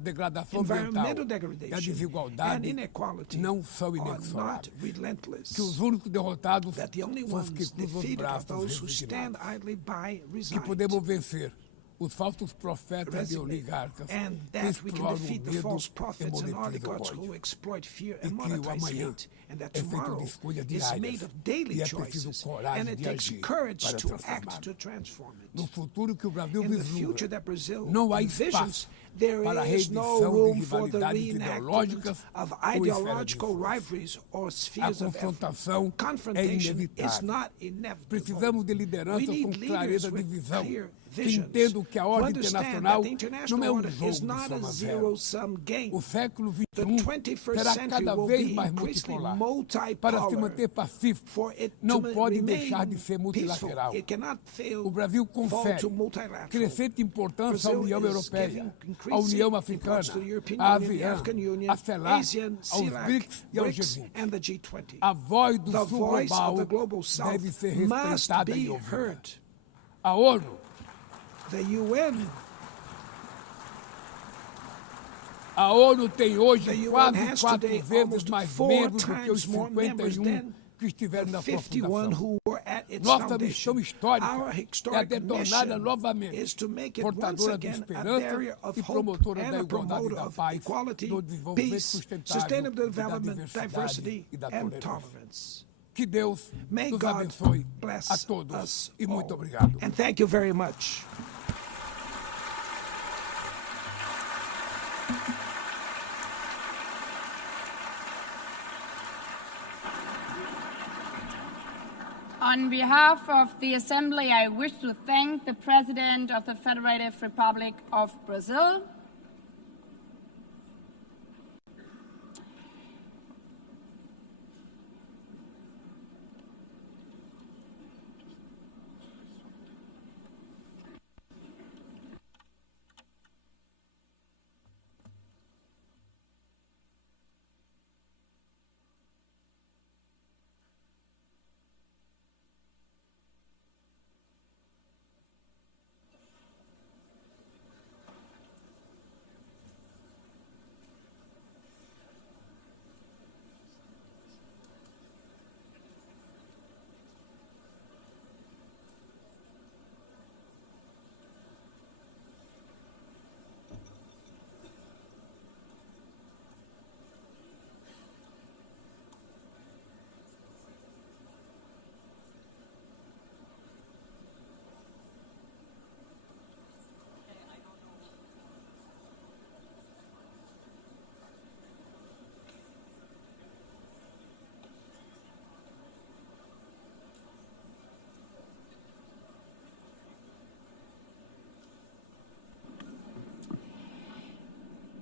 degradação environmental ambiental e a degradation desigualdade and inequality não são are not inexoráveis. relentless. Que os únicos derrotados That the only são os que ones cruzam os defeated are braços those who stand resignados. idly by, Que resigned. podemos vencer os falsos profetas e Resignate. oligarcas And que that we can exploram o defeat the medo false e prophets and monetizam o oligarchs who ódio. exploit fear E and que o monetize amanhã hate. And that é feito tomorrow de escolhas is made diárias of daily e é preciso choices. coragem And it de takes agir courage para to transformar. act to transform it. No futuro que o Brasil In the future vislumbra, that Brazil não há envisions, espaço there para a is no reedição de room for the rivalidades reenactment ideológicas of ou esferas de ideological influência. rivalries or A spheres of confrontação effort. é Confrontation is inevitável. not inevitable. Precisamos de We lideranças need com clareza leaders de with visão, clear que visions entendam que a who ordem understand internacional that the não international é order jogo is de not a soma zero. zero-sum game. O século The XXI 21st será century cada will vez be mais increasingly multipolar. Para se multipolar. manter pacífico, For it não to pode remain deixar de ser peaceful, multilateral. it cannot fail O Brasil fall confere to multilateral. crescente importância à Brazil União is Europeia, giving à increasing União Africana, importance to the European à Union, the ASEAN, African Union, à CELAC, ASEAN, aos CELAC, BRICS e aos BRICS, G20. and the G20. A voz do The Sul voice of global the global South deve ser must respeitada be e ouvida. heard. A ONU, The UN tem hoje The UN quase has 4 today vezes almost mais 4 membros do que os times more members 51 than que estiveram the na sua 51 fundação. who were at its Nossa foundation. missão histórica Our é a historic de torná-la mission novamente is to make it once portadora de again a esperança barrier of e hope promotora and da a igualdade e promoter da of paz, equality, do desenvolvimento peace, sustentável sustainable e da development, diversidade diversity, e da and tolerância. tolerance. Que Deus May nos God abençoe bless a todos us e muito all. obrigado. And thank you very much. On behalf of the Assembly, I wish to thank the President of the Federative Republic of Brazil,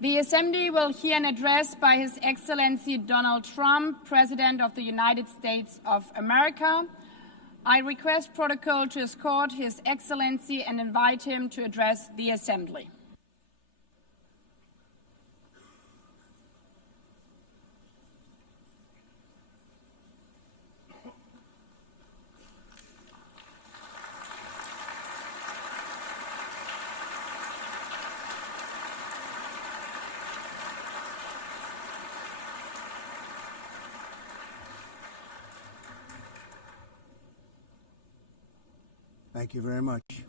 the Assembly will hear an address by His Excellency Donald Trump, President of the United States of America. I request protocol to escort His Excellency and invite him to address the Assembly. Thank you very much.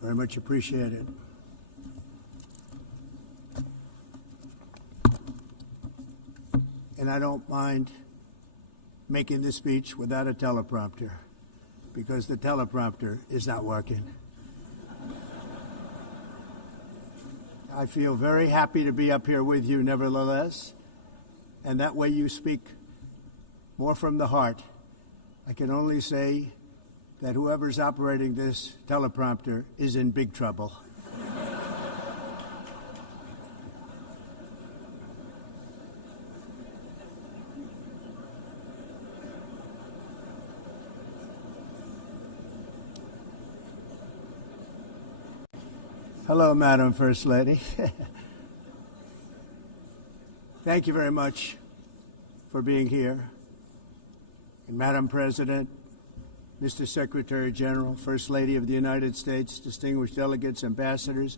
Very much appreciated. And I don't mind making this speech without a teleprompter, because the teleprompter is not working. I feel very happy to be up here with you nevertheless, and that way you speak more from the heart. I can only say that whoever's operating this teleprompter is in big trouble. Hello, Madam First Lady. Thank you very much for being here. And Madam President, Mr. Secretary General, First Lady of the United States, distinguished delegates, ambassadors,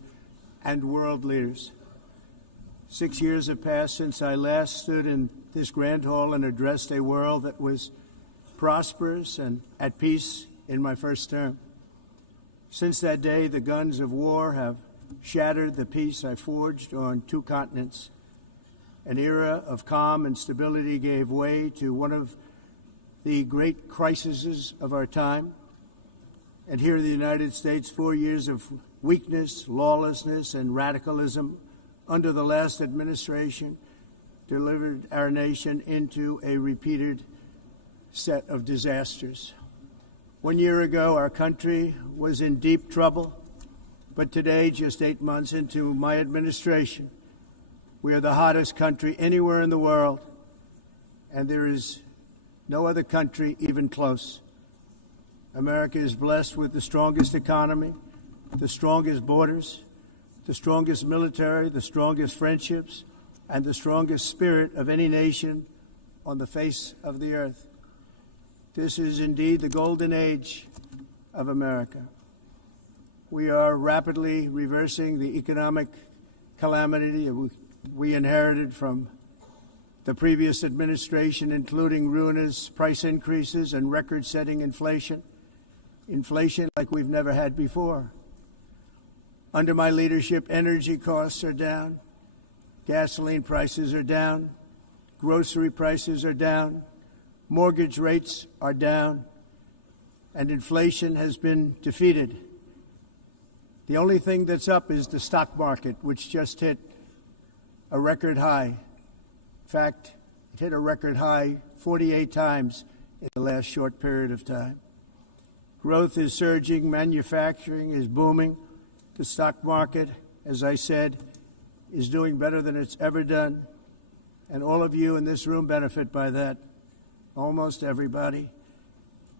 and world leaders, 6 years have passed since I last stood in this grand hall and addressed a world that was prosperous and at peace in my first term. Since that day, the guns of war have shattered the peace I forged on 2 continents. An era of calm and stability gave way to one of the great crises of our time. And here in the United States, 4 years of weakness, lawlessness, and radicalism under the last administration delivered our nation into a repeated set of disasters. 1 year ago, our country was in deep trouble, but today, just 8 months into my administration, we are the hottest country anywhere in the world, and there is no other country even close. America is blessed with the strongest economy, the strongest borders, the strongest military, the strongest friendships, and the strongest spirit of any nation on the face of the earth. This is indeed the golden age of America. We are rapidly reversing the economic calamity we inherited from the previous administration, including ruinous price increases and record-setting inflation like we've never had before. Under my leadership, energy costs are down, gasoline prices are down, grocery prices are down, mortgage rates are down, and inflation has been defeated. The only thing that's up is the stock market, which just hit a record high. In fact, it hit a record high 48 times in the last short period of time. Growth is surging, manufacturing is booming. The stock market, as I said, is doing better than it's ever done. And all of you in this room benefit by that, almost everybody.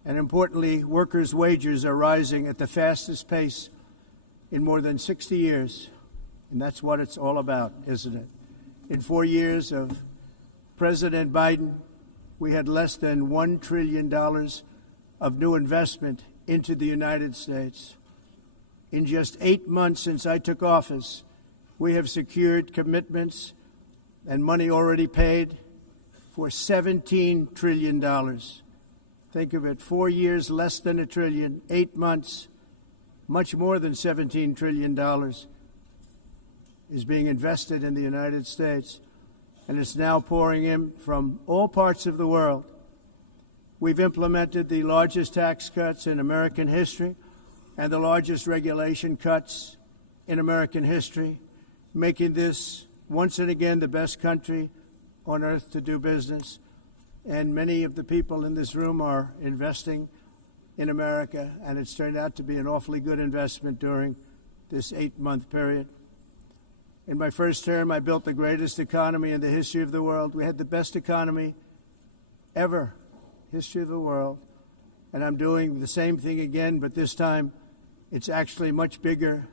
And importantly, workers' wages are rising at the fastest pace in more than 60 years. And that's what it's all about, isn't it? In 4 years of President Biden, we had less than $1 trillion of new investment into the United States. In just 8 months since I took office, we have secured commitments and money already paid for $17 trillion. Think of it, 4 years, less than $1 trillion, 8 months, much more than $17 trillion is being invested in the United States, and it's now pouring in from all parts of the world. We've implemented the largest tax cuts in American history and the largest regulation cuts in American history, making this once and again the best country on earth to do business. And many of the people in this room are investing in America, and it's turned out to be an awfully good investment during this 8-month period. In my first term, I built the greatest economy in the history of the world. We had the best economy ever, history of the world. And I'm doing the same thing again, but this time it's actually much bigger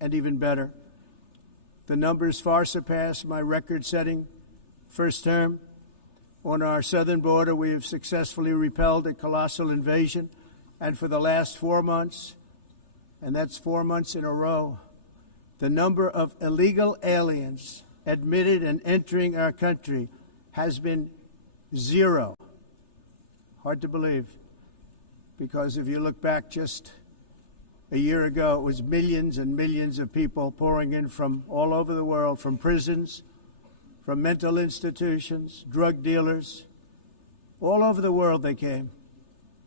and even better. The numbers far surpass my record-setting first term. On our southern border, we have successfully repelled a colossal invasion. And for the last 4 months, and that's 4 months in a row, the number of illegal aliens admitted and entering our country has been 0. Hard to believe, because if you look back just a year ago, it was millions and millions of people pouring in from all over the world, from prisons, from mental institutions, drug dealers. All over the world they came.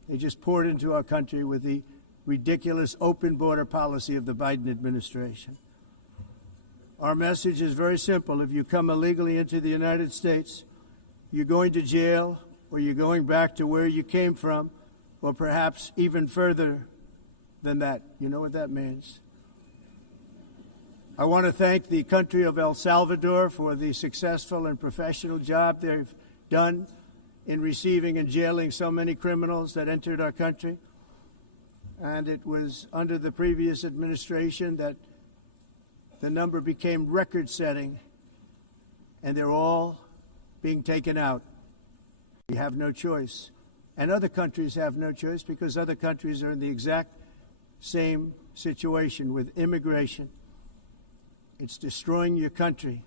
They just poured into our country with the ridiculous open border policy of the Biden administration. Our message is very simple. If you come illegally into the United States, you're going to jail, or you're going back to where you came from, or perhaps even further than that. You know what that means. I want to thank the country of El Salvador for the successful and professional job they've done in receiving and jailing so many criminals that entered our country. And it was under the previous administration that the number became record-setting, and they're all being taken out. We have no choice. And other countries have no choice, because other countries are in the exact same situation with immigration. It's destroying your country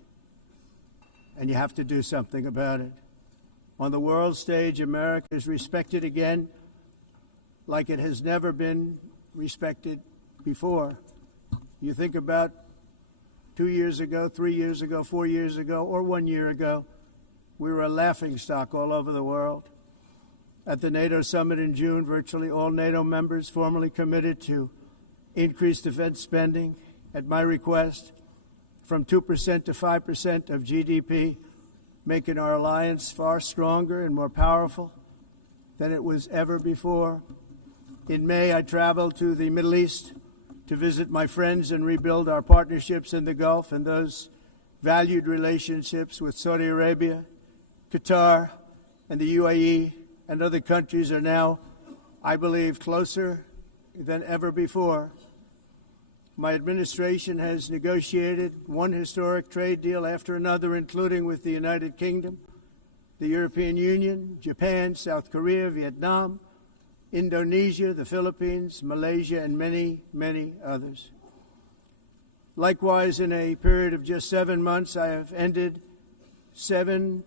and you have to do something about it. On the world stage, America is respected again like it has never been respected before. You think about 2 years ago, 3 years ago, 4 years ago, or 1 year ago, we were a laughingstock all over the world. At the NATO summit in June, virtually all NATO members formally committed to increase defense spending at my request from 2% to 5% of GDP, making our alliance far stronger and more powerful than it was ever before. In May, I traveled to the Middle East to visit my friends and rebuild our partnerships in the Gulf and those valued relationships with Saudi Arabia, Qatar, and the UAE and other countries are now, I believe, closer than ever before. My administration has negotiated one historic trade deal after another, including with the United Kingdom, the European Union, Japan, South Korea, Vietnam, Indonesia, the Philippines, Malaysia, and many, many others. Likewise, in a period of just 7 months, I have ended 7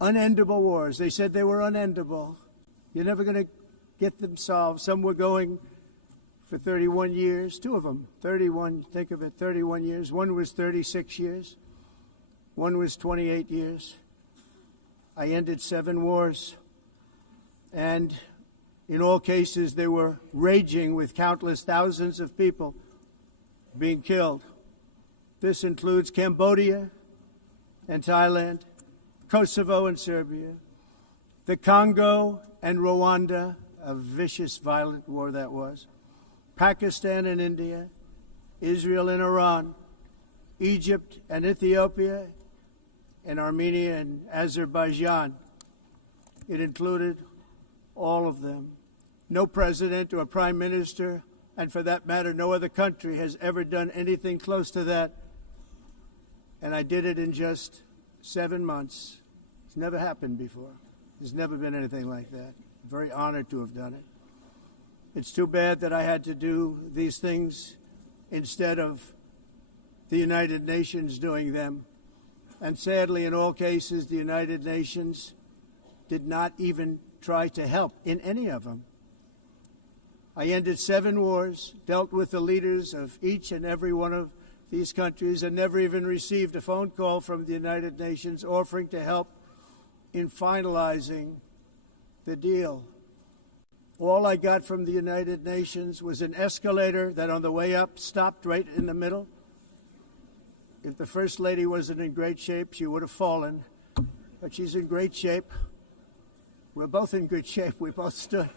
unendable wars. They said they were unendable. You're never going to get them solved. Some were going for 31 years, 2 of them, 31, think of it, 31 years. One was 36 years. One was 28 years. I ended 7 wars. And in all cases, they were raging with countless thousands of people being killed. This includes Cambodia and Thailand, Kosovo and Serbia, the Congo and Rwanda, a vicious, violent war that was, Pakistan and India, Israel and Iran, Egypt and Ethiopia, and Armenia and Azerbaijan. It included all of them. No president or prime minister, and for that matter, no other country has ever done anything close to that. And I did it in just 7 months. It's never happened before. There's never been anything like that. I'm very honored to have done it. It's too bad that I had to do these things instead of the United Nations doing them. And sadly, in all cases, the United Nations did not even try to help in any of them. I ended 7 wars, dealt with the leaders of each and every one of these countries, and never even received a phone call from the United Nations offering to help in finalizing the deal. All I got from the United Nations was an escalator that on the way up stopped right in the middle. If the First Lady wasn't in great shape, she would have fallen, but she's in great shape. We're both in good shape. We both stood.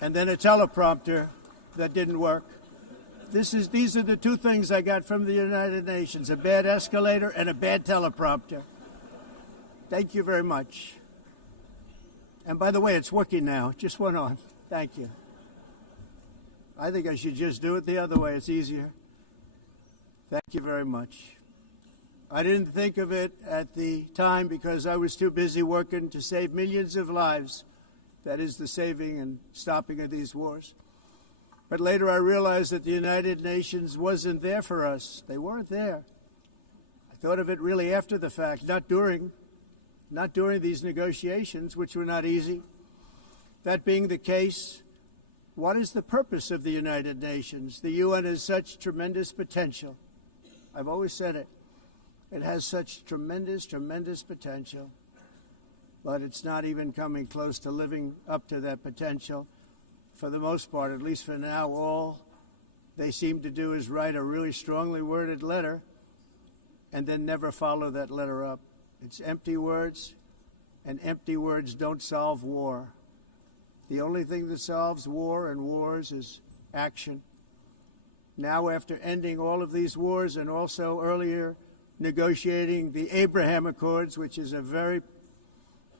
And then a teleprompter that didn't work. These are the 2 things I got from the United Nations, a bad escalator and a bad teleprompter. Thank you very much. And by the way, it's working now. It just went on. Thank you. I think I should just do it the other way. It's easier. Thank you very much. I didn't think of it at the time because I was too busy working to save millions of lives. That is the saving and stopping of these wars. But later I realized that the United Nations wasn't there for us. They weren't there. I thought of it really after the fact, not during these negotiations, which were not easy. That being the case, what is the purpose of the United Nations? The UN has such tremendous potential. I've always said it. It has such tremendous, tremendous potential. But it's not even coming close to living up to that potential. For the most part, at least for now, all they seem to do is write a really strongly worded letter and then never follow that letter up. It's empty words, and empty words don't solve war. The only thing that solves war and wars is action. Now, after ending all of these wars and also earlier negotiating the Abraham Accords, which is a very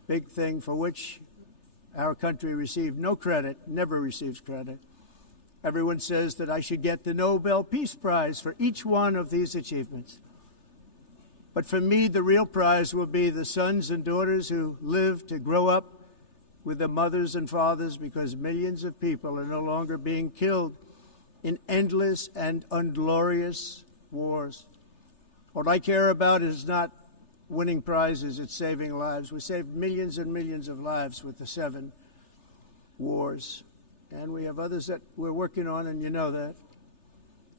big thing for which our country received no credit, never receives credit. Everyone says that I should get the Nobel Peace Prize for each one of these achievements. But for me, the real prize will be the sons and daughters who live to grow up with the mothers and fathers, because millions of people are no longer being killed in endless and unglorious wars. What I care about is not winning prizes, it's saving lives. We saved millions and millions of lives with the 7 wars. And we have others that we're working on, and you know that.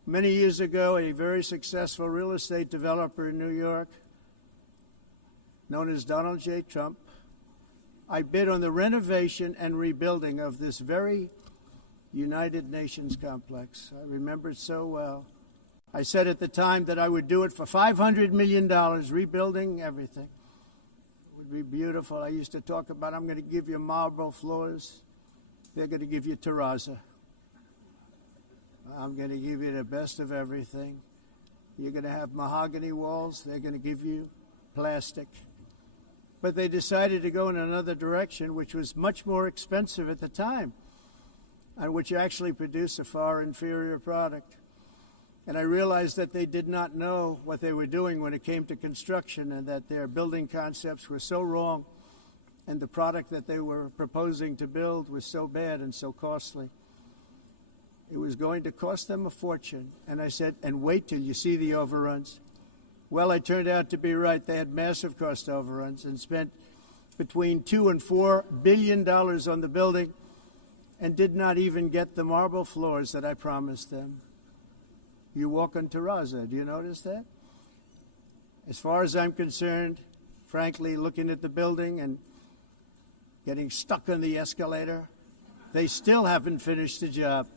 Many years ago, a very successful real estate developer in New York, known as Donald J. Trump, I bid on the renovation and rebuilding of this very United Nations complex. I remember it so well. I said at the time that I would do it for $500 million, rebuilding everything. It would be beautiful. I used to talk about, I'm going to give you marble floors. They're going to give you terrazzo. I'm going to give you the best of everything. You're going to have mahogany walls. They're going to give you plastic. But they decided to go in another direction, which was much more expensive at the time, and which actually produced a far inferior product. And I realized that they did not know what they were doing when it came to construction, and that their building concepts were so wrong, and the product that they were proposing to build was so bad and so costly. It was going to cost them a fortune. And I said, and wait till you see the overruns. Well, I turned out to be right. They had massive cost overruns and spent between $2 and $4 billion on the building and did not even get the marble floors that I promised them. You walk on terrazzo. Do you notice that? As far as I'm concerned, frankly, looking at the building and getting stuck on the escalator, they still haven't finished the job.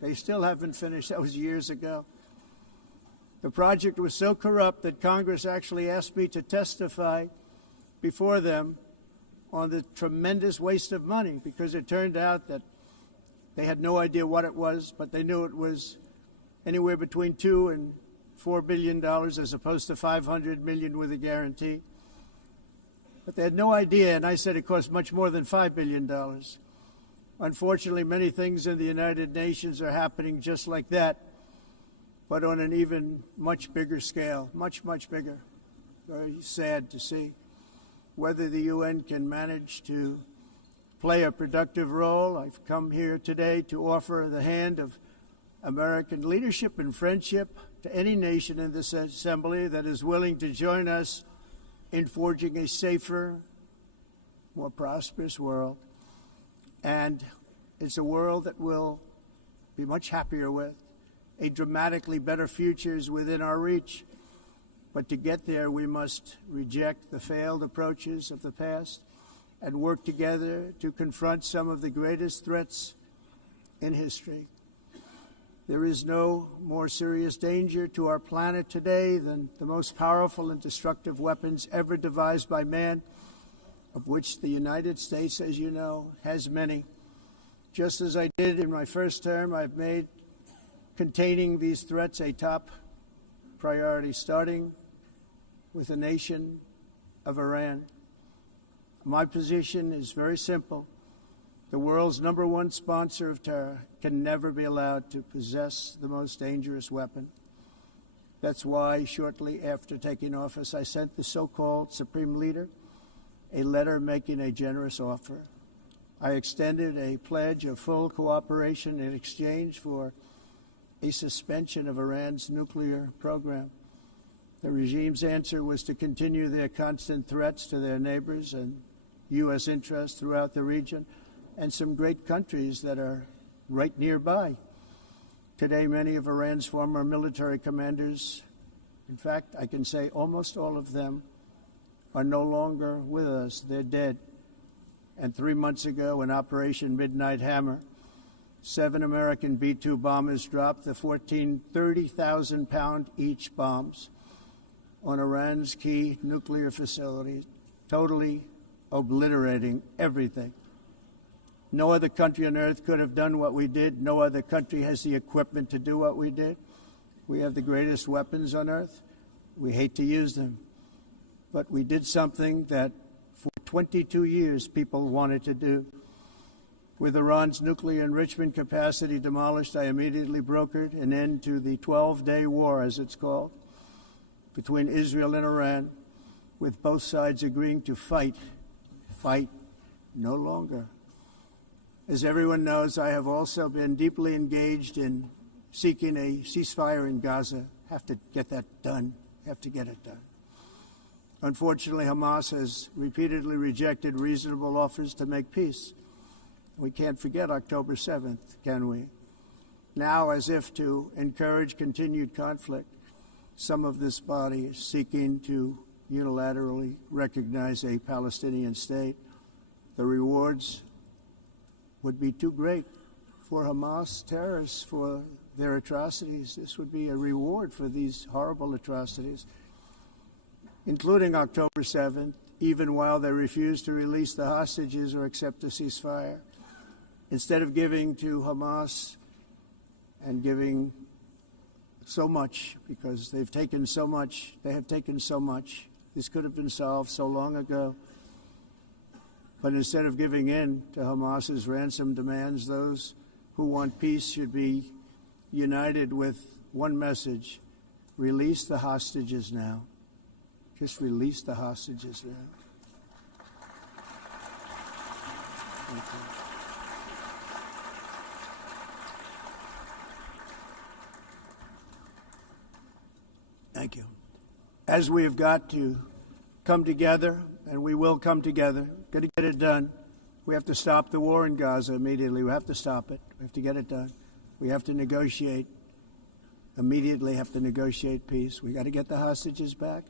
They still haven't finished. That was years ago. The project was so corrupt that Congress actually asked me to testify before them on the tremendous waste of money, because it turned out that they had no idea what it was, but they knew it was anywhere between $2 and $4 billion as opposed to $500 million with a guarantee. But they had no idea, and I said it cost much more than $5 billion. Unfortunately, many things in the United Nations are happening just like that, but on an even much bigger scale, much, much bigger. Very sad to see. Whether the UN can manage to play a productive role, I've come here today to offer the hand of American leadership and friendship to any nation in this assembly that is willing to join us in forging a safer, more prosperous world. And it's a world that we'll be much happier with. A dramatically better future is within our reach. But to get there, we must reject the failed approaches of the past and work together to confront some of the greatest threats in history. There is no more serious danger to our planet today than the most powerful and destructive weapons ever devised by man, of which the United States, as you know, has many. Just as I did in my first term, I've made containing these threats a top priority, starting with the nation of Iran. My position is very simple. The world's #1 sponsor of terror can never be allowed to possess the most dangerous weapon. That's why, shortly after taking office, I sent the so-called Supreme Leader a letter making a generous offer. I extended a pledge of full cooperation in exchange for a suspension of Iran's nuclear program. The regime's answer was to continue their constant threats to their neighbors and U.S. interests throughout the region, and some great countries that are right nearby. Today, many of Iran's former military commanders, in fact, I can say almost all of them, are no longer with us. They're dead. And 3 months ago, in Operation Midnight Hammer, 7 American B-2 bombers dropped the 14 30,000-pound each bombs on Iran's key nuclear facilities, totally obliterating everything. No other country on earth could have done what we did. No other country has the equipment to do what we did. We have the greatest weapons on earth. We hate to use them. But we did something that for 22 years people wanted to do. With Iran's nuclear enrichment capacity demolished, I immediately brokered an end to the 12-day war, as it's called, between Israel and Iran, with both sides agreeing to fight no longer. As everyone knows, I have also been deeply engaged in seeking a ceasefire in Gaza. Have to get that done We have to get it done. Unfortunately, Hamas has repeatedly rejected reasonable offers to make peace. We can't forget October 7th, can we? Now, as if to encourage continued conflict, some of this body is seeking to unilaterally recognize a Palestinian state. The rewards would be too great for Hamas terrorists for their atrocities. This would be a reward for these horrible atrocities, including October 7th, even while they refuse to release the hostages or accept a ceasefire. Instead of giving to Hamas and giving so much, because they've taken so much, they have taken so much. This could have been solved so long ago. But instead of giving in to Hamas's ransom demands, those who want peace should be united with one message: release the hostages now. Just release the hostages now. Thank you. Thank you. As we have got to come together, and we will come together, got to get it done. We have to stop the war in Gaza immediately. We have to stop it. We have to get it done. We have to negotiate, immediately have to negotiate peace. We got to get the hostages back.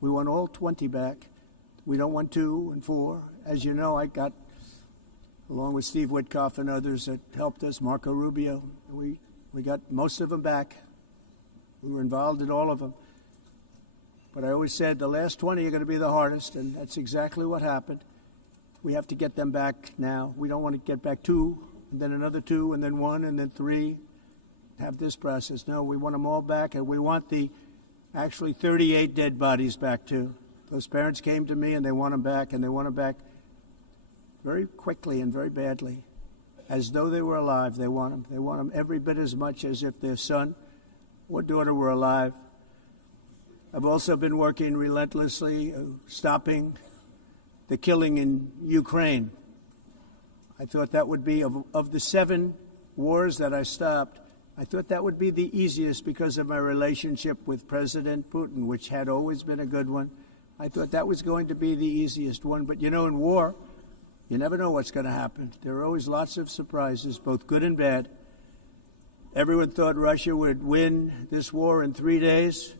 We want all 20 back. We don't want 2 and 4. As you know, I got, along with Steve Witkoff and others that helped us, Marco Rubio, we got most of them back. We were involved in all of them. But I always said the last 20 are going to be the hardest, and that's exactly what happened. We have to get them back now. We don't want to get back 2, and then another 2, and then 1, and then 3. Have this process. No, we want them all back, and we want the actually 38 dead bodies back too. Those parents came to me, and they want them back, and they want them back very quickly and very badly, as though they were alive. They want them. They want them every bit as much as if their son or daughter were alive. I've also been working relentlessly, stopping the killing in Ukraine. I thought that would be, of the 7 wars that I stopped, I thought that would be the easiest because of my relationship with President Putin, which had always been a good one. I thought that was going to be the easiest one. But, you know, in war, you never know what's going to happen. There are always lots of surprises, both good and bad. Everyone thought Russia would win this war in 3 days,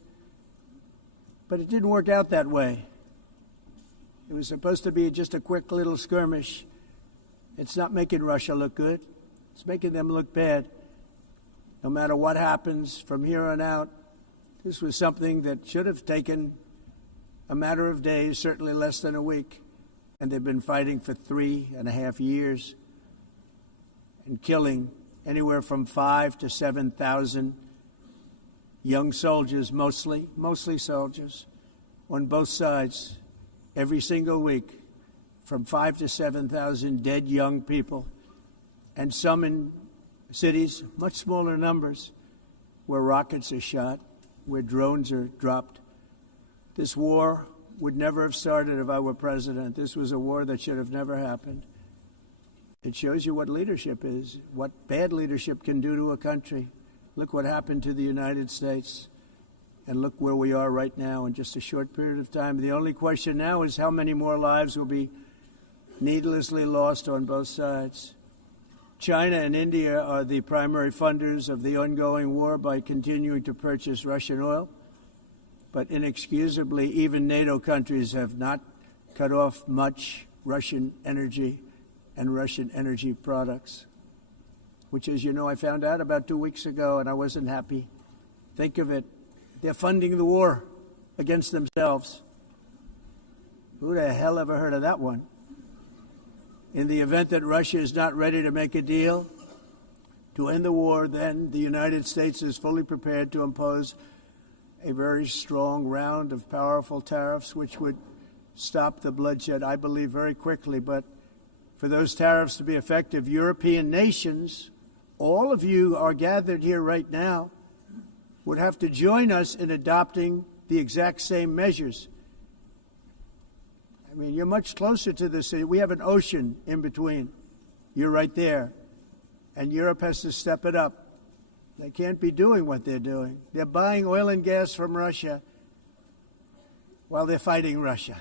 but it didn't work out that way. It was supposed to be just a quick little skirmish. It's not making Russia look good. It's making them look bad. No matter what happens from here on out, this was something that should have taken a matter of days, certainly less than a week. And they've been fighting for 3.5 years and killing anywhere from 5,000 to 7,000 young soldiers, mostly soldiers, on both sides, every single week, from 5,000 to 7,000 dead young people, and some in cities, much smaller numbers, where rockets are shot, where drones are dropped. This war would never have started if I were president. This was a war that should have never happened. It shows you what leadership is, what bad leadership can do to a country. Look what happened to the United States, and look where we are right now in just a short period of time. The only question now is how many more lives will be needlessly lost on both sides. China and India are the primary funders of the ongoing war by continuing to purchase Russian oil. But inexcusably, even NATO countries have not cut off much Russian energy and Russian energy products, which, as you know, I found out about 2 weeks ago, and I wasn't happy. Think of it. They're funding the war against themselves. Who the hell ever heard of that one? In the event that Russia is not ready to make a deal to end the war, then the United States is fully prepared to impose a very strong round of powerful tariffs, which would stop the bloodshed, I believe, very quickly. But for those tariffs to be effective, European nations, all of you are gathered here right now, would have to join us in adopting the exact same measures. I mean, you're much closer to this. We have an ocean in between. You're right there. And Europe has to step it up. They can't be doing what they're doing. They're buying oil and gas from Russia while they're fighting Russia.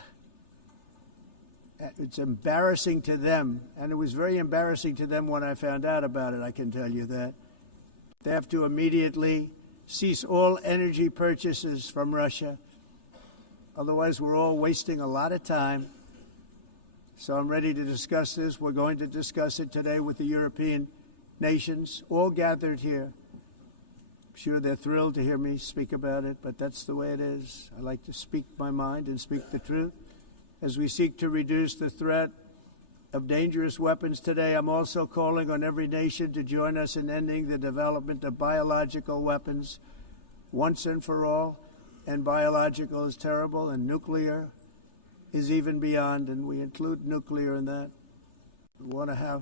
It's embarrassing to them, and it was very embarrassing to them when I found out about it, I can tell you that. They have to immediately cease all energy purchases from Russia. Otherwise, we're all wasting a lot of time. So I'm ready to discuss this. We're going to discuss it today with the European nations, all gathered here. I'm sure they're thrilled to hear me speak about it, but that's the way it is. I like to speak my mind and speak the truth. As we seek to reduce the threat of dangerous weapons today, I'm also calling on every nation to join us in ending the development of biological weapons once and for all. And biological is terrible, and nuclear is even beyond, and we include nuclear in that. We want to have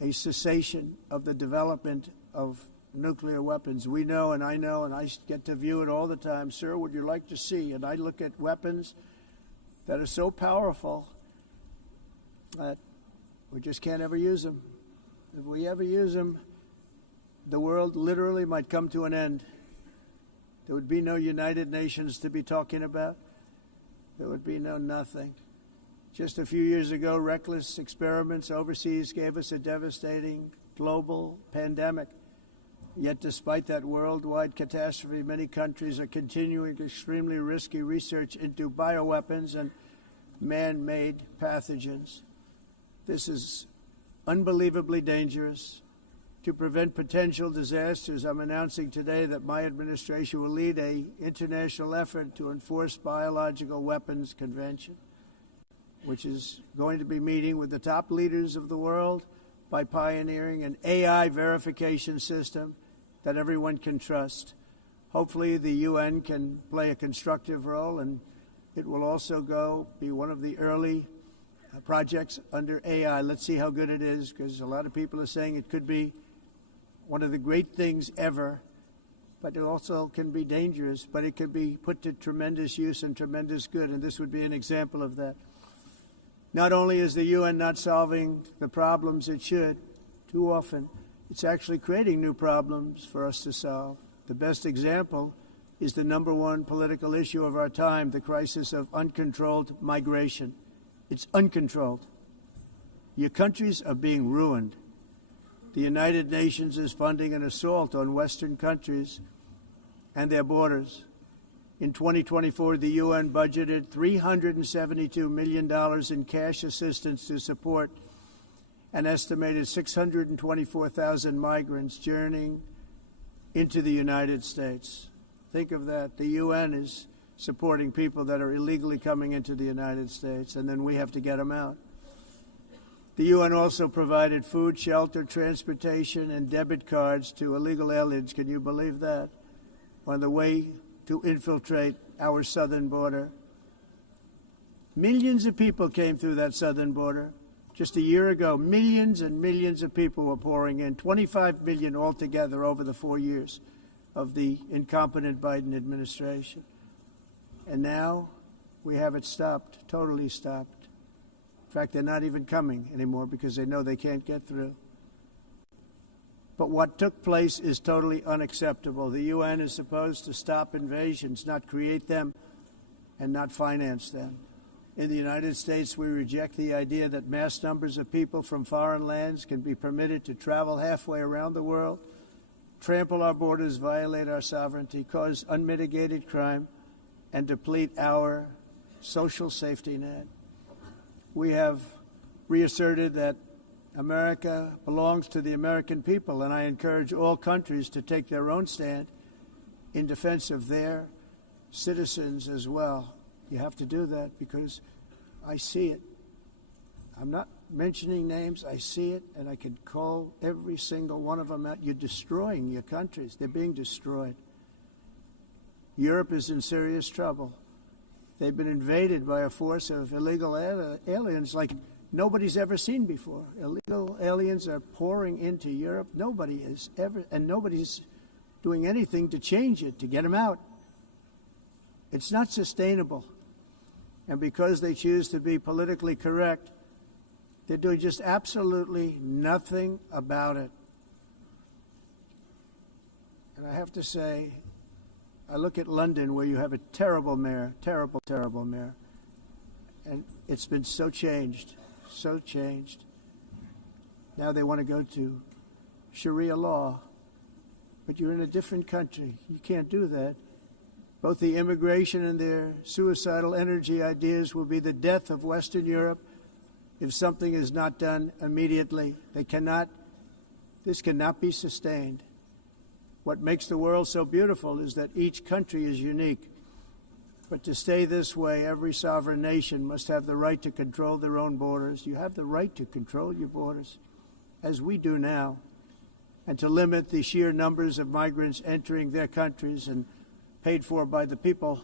a cessation of the development of nuclear weapons. We know, and I get to view it all the time. Sir, would you like to see? And I look at weapons that are so powerful that we just can't ever use them. If we ever use them, the world literally might come to an end. There would be no United Nations to be talking about. There would be no nothing. Just a few years ago, reckless experiments overseas gave us a devastating global pandemic. Yet despite that worldwide catastrophe, many countries are continuing extremely risky research into bioweapons and man-made pathogens. This is unbelievably dangerous. To prevent potential disasters, I'm announcing today that my administration will lead an international effort to enforce biological weapons convention, which is going to be meeting with the top leaders of the world by pioneering an AI verification system that everyone can trust. Hopefully the UN can play a constructive role, and it will also be one of the early projects under AI. Let's see how good it is, because a lot of people are saying it could be one of the great things ever, but it also can be dangerous, but it could be put to tremendous use and tremendous good, and this would be an example of that. Not only is the UN not solving the problems it should, too often, it's actually creating new problems for us to solve. The best example is the number one political issue of our time, the crisis of uncontrolled migration. It's uncontrolled. Your countries are being ruined. The United Nations is funding an assault on Western countries and their borders. In 2024, the UN budgeted $372 million in cash assistance to support an estimated 624,000 migrants journeying into the United States. Think of that. The UN is supporting people that are illegally coming into the United States, and then we have to get them out. The UN also provided food, shelter, transportation, and debit cards to illegal aliens. Can you believe that? On the way to infiltrate our southern border. Millions of people came through that southern border. Just a year ago, millions and millions of people were pouring in, 25 million altogether over the 4 years of the incompetent Biden administration. And now we have it stopped, totally stopped. In fact, they're not even coming anymore because they know they can't get through. But what took place is totally unacceptable. The UN is supposed to stop invasions, not create them and not finance them. In the United States, we reject the idea that mass numbers of people from foreign lands can be permitted to travel halfway around the world, trample our borders, violate our sovereignty, cause unmitigated crime, and deplete our social safety net. We have reasserted that America belongs to the American people, and I encourage all countries to take their own stand in defense of their citizens as well. You have to do that because I see it. I'm not mentioning names. I see it, and I can call every single one of them out. You're destroying your countries. They're being destroyed. Europe is in serious trouble. They've been invaded by a force of illegal aliens like nobody's ever seen before. Illegal aliens are pouring into Europe. Nobody is ever, and nobody's doing anything to change it, to get them out. It's not sustainable. And because they choose to be politically correct, they're doing just absolutely nothing about it. And I have to say, I look at London, where you have a terrible mayor, terrible mayor, and it's been so changed. Now they want to go to Sharia law, but you're in a different country. You can't do that. Both the immigration and their suicidal energy ideas will be the death of Western Europe if something is not done immediately. This cannot be sustained. What makes the world so beautiful is that each country is unique. But to stay this way, every sovereign nation must have the right to control their own borders. You have the right to control your borders, as we do now, and to limit the sheer numbers of migrants entering their countries and paid for by the people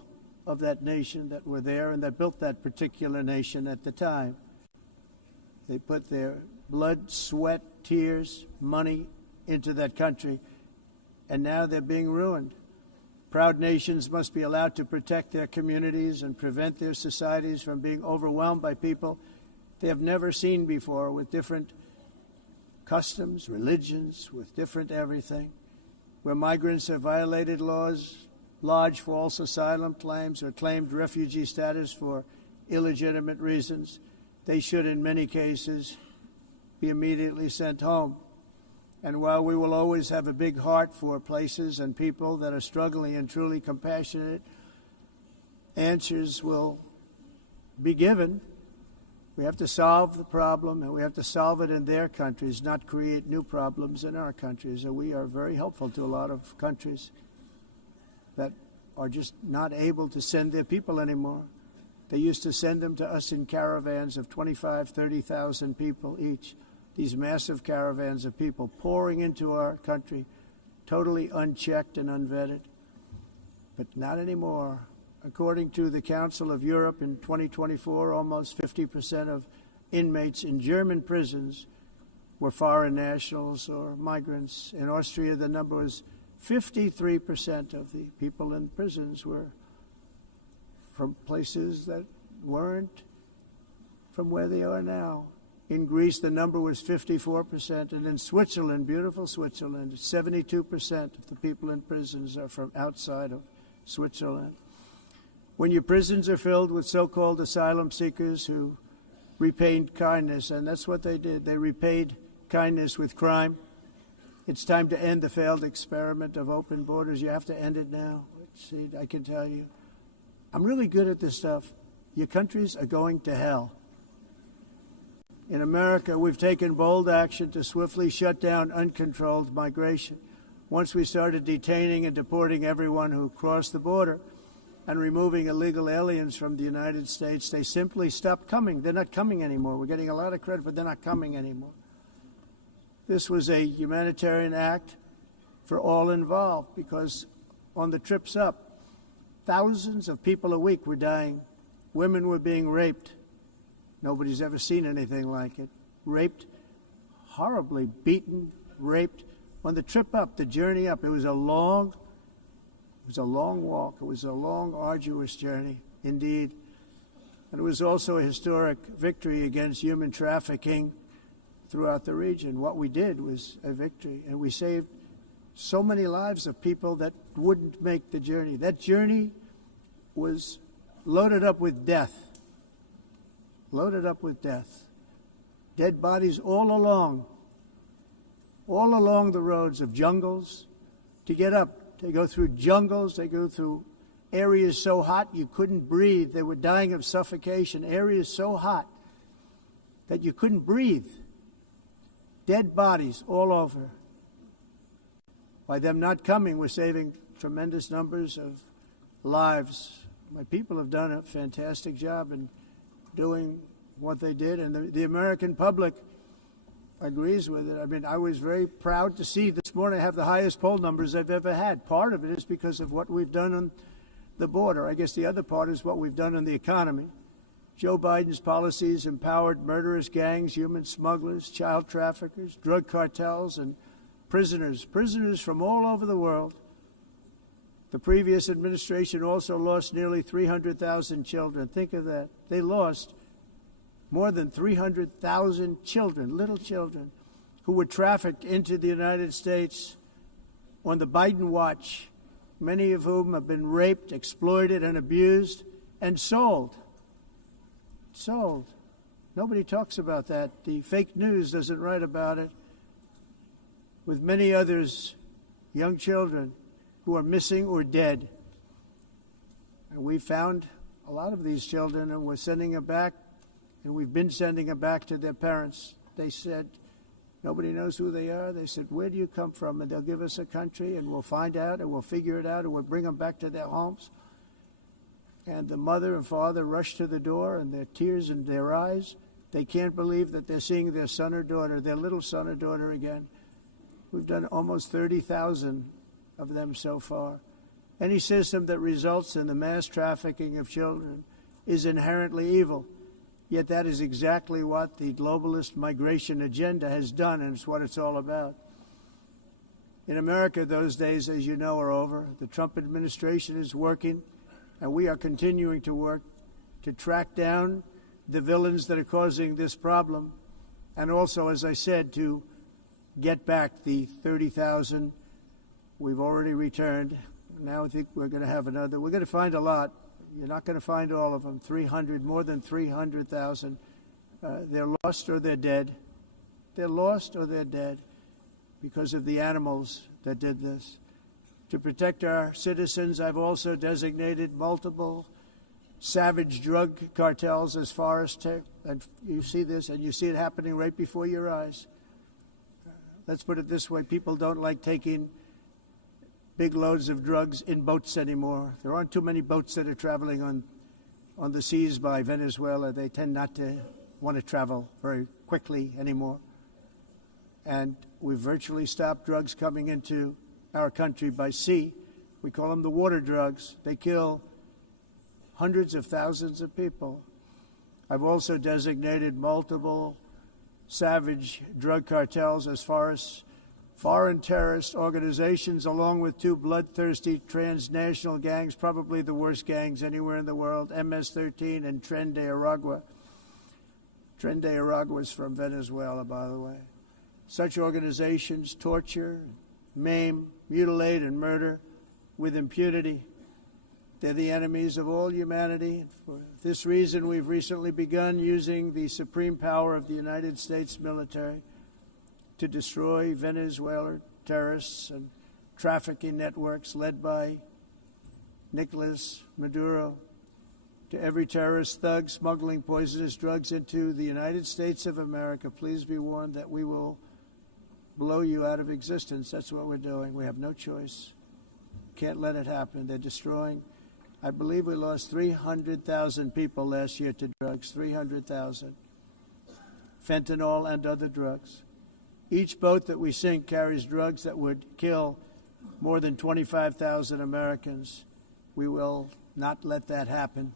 of that nation that were there and that built that particular nation at the time. They put their blood, sweat, tears, money into that country, and now they're being ruined. Proud nations must be allowed to protect their communities and prevent their societies from being overwhelmed by people they have never seen before, with different customs, religions, with different everything. Where migrants have violated laws, lodged false asylum claims, or claimed refugee status for illegitimate reasons, they should, in many cases, be immediately sent home. And while we will always have a big heart for places and people that are struggling and truly compassionate, answers will be given. We have to solve the problem, and we have to solve it in their countries, not create new problems in our countries. And we are very helpful to a lot of countries that are just not able to send their people anymore. They used to send them to us in caravans of 25,000, 30,000 people each. These massive caravans of people pouring into our country, totally unchecked and unvetted. But not anymore. According to the Council of Europe in 2024, almost 50% of inmates in German prisons were foreign nationals or migrants. In Austria, the number was 53% of the people in prisons were from places that weren't from where they are now. In Greece, the number was 54%, and in Switzerland, beautiful Switzerland, 72% of the people in prisons are from outside of Switzerland. When your prisons are filled with so-called asylum seekers who repaid kindness, and that's what they did, they repaid kindness with crime, it's time to end the failed experiment of open borders. You have to end it now. See, I can tell you, I'm really good at this stuff. Your countries are going to hell. In America, we've taken bold action to swiftly shut down uncontrolled migration. Once we started detaining and deporting everyone who crossed the border and removing illegal aliens from the United States, they simply stopped coming. They're not coming anymore. We're getting a lot of credit, but they're not coming anymore. This was a humanitarian act for all involved, because on the trips up, thousands of people a week were dying. Women were being raped. Nobody's ever seen anything like it. Raped, horribly beaten, raped. On the trip up, the journey up, it was a long walk. It was a long, arduous journey, indeed. And it was also a historic victory against human trafficking throughout the region. What we did was a victory, and we saved so many lives of people that wouldn't make the journey. That journey was loaded up with death. Loaded up with death. Dead bodies all along the roads of jungles to get up. They go through jungles, they go through areas so hot you couldn't breathe. They were dying of suffocation, areas so hot that you couldn't breathe. Dead bodies all over. By them not coming, we're saving tremendous numbers of lives. My people have done a fantastic job in doing what they did, and the American public agrees with it. I mean, I was very proud to see this morning I have the highest poll numbers I've ever had. Part of it is because of what we've done on the border. I guess the other part is what we've done on the economy. Joe Biden's policies empowered murderous gangs, human smugglers, child traffickers, drug cartels, and prisoners from all over the world. The previous administration also lost nearly 300,000 children. Think of that. They lost more than 300,000 children, little children, who were trafficked into the United States on the Biden watch. many of whom have been raped, exploited, and abused, and sold. Sold. Nobody talks about that. The fake news doesn't write about it. With many others, young children who are missing or dead. And we found a lot of these children, and we're sending them back, and we've been sending them back to their parents. They said, nobody knows who they are. They said, where do you come from? And they'll give us a country, and we'll find out, and we'll figure it out, and we'll bring them back to their homes. And the mother and father rush to the door, and their tears in their eyes. They can't believe that they're seeing their son or daughter, their little son or daughter again. We've done almost 30,000 of them so far. Any system that results in the mass trafficking of children is inherently evil. Yet that is exactly what the globalist migration agenda has done, and it's what it's all about. In America, those days, as you know, are over. The Trump administration is working, and we are continuing to work to track down the villains that are causing this problem, and also, as I said, to get back the 30,000 we've already returned. Now I think we're going to have another. We're going to find a lot. You're not going to find all of them. 300, more than 300,000. They're lost or they're dead. They're lost or they're dead because of the animals that did this. To protect our citizens, I've also designated multiple savage drug cartels as far as and you see this, and you see it happening right before your eyes. Let's put it this way. People don't like taking big loads of drugs in boats anymore. There aren't too many boats that are traveling on the seas by Venezuela. They tend not to want to travel very quickly anymore. And we've virtually stopped drugs coming into our country by sea. We call them the water drugs. They kill hundreds of thousands of people. I've also designated multiple savage drug cartels as far as foreign terrorist organizations, along with two bloodthirsty transnational gangs, probably the worst gangs anywhere in the world, MS-13 and Tren de Aragua. Tren de Aragua is from Venezuela, by the way. Such organizations torture, maim, mutilate, and murder with impunity. They're the enemies of all humanity. For this reason, we've recently begun using the supreme power of the United States military to destroy Venezuelan terrorists and trafficking networks led by Nicolas Maduro. To every terrorist thug smuggling poisonous drugs into the United States of America, please be warned that we will blow you out of existence. That's what we're doing. We have no choice. Can't let it happen. They're destroying. I believe we lost 300,000 people last year to drugs, 300,000. Fentanyl and other drugs. Each boat that we sink carries drugs that would kill more than 25,000 Americans. We will not let that happen.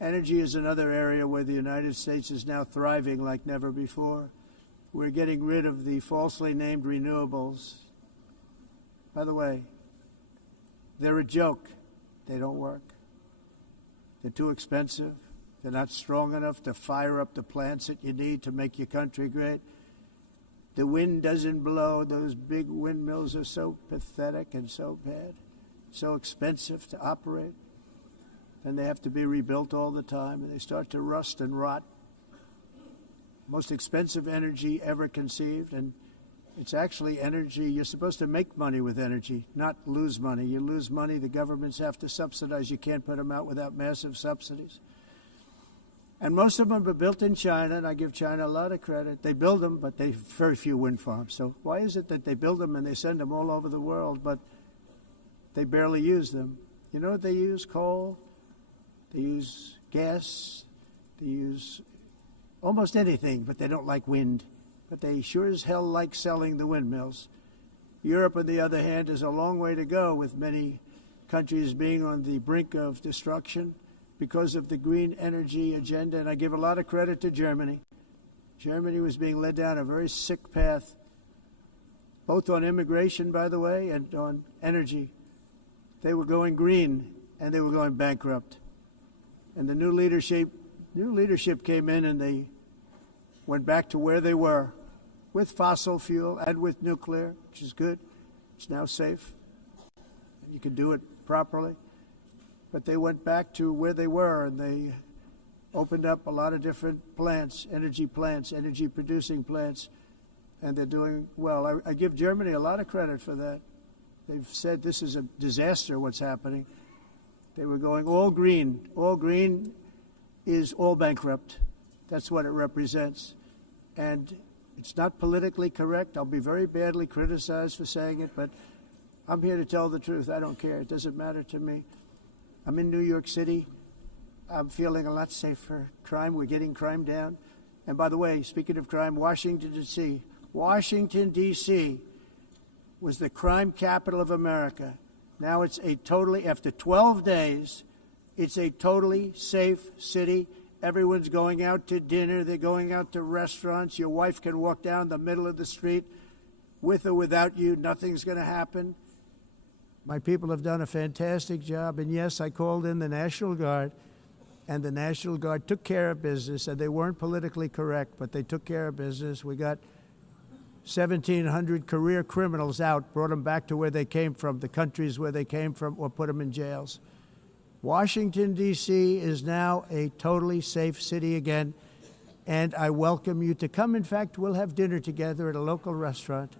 Energy is another area where the United States is now thriving like never before. We're getting rid of the falsely named renewables. By the way, they're a joke. They don't work. They're too expensive. They're not strong enough to fire up the plants that you need to make your country great. The wind doesn't blow. Those big windmills are so pathetic and so bad, so expensive to operate. And they have to be rebuilt all the time, and they start to rust and rot. Most expensive energy ever conceived, and it's actually energy. You're supposed to make money with energy, not lose money. You lose money, the governments have to subsidize. You can't put them out without massive subsidies. And most of them are built in China, and I give China a lot of credit. They build them, but they have very few wind farms. So why is it that they build them and they send them all over the world, but they barely use them? You know what they use? Coal. They use gas. They use almost anything, but they don't like wind. But they sure as hell like selling the windmills. Europe, on the other hand, is a long way to go, with many countries being on the brink of destruction because of the green energy agenda. And I give a lot of credit to Germany. Germany was being led down a very sick path, both on immigration, by the way, and on energy. They were going green, and they were going bankrupt. And the new leadership came in, and they went back to where they were, with fossil fuel and with nuclear, which is good. It's now safe. You can do it properly. But they went back to where they were, and they opened up a lot of different plants, energy producing plants, and they're doing well. I give Germany a lot of credit for that. They've said this is a disaster, what's happening. They were going all green. All green is all bankrupt. That's what it represents. And it's not politically correct. I'll be very badly criticized for saying it, but I'm here to tell the truth. I don't care. It doesn't matter to me. I'm in New York City. I'm feeling a lot safer. Crime, we're getting crime down. And by the way, speaking of crime, Washington, D.C. Washington, D.C. was the crime capital of America. Now it's after 12 days, it's a totally safe city. Everyone's going out to dinner. They're going out to restaurants. Your wife can walk down the middle of the street with or without you. Nothing's going to happen. My people have done a fantastic job. And yes, I called in the National Guard, and the National Guard took care of business, and they weren't politically correct, but they took care of business. We got 1,700 career criminals out, brought them back to where they came from, the countries where they came from, or put them in jails. Washington, D.C. is now a totally safe city again, and I welcome you to come. In fact, we'll have dinner together at a local restaurant,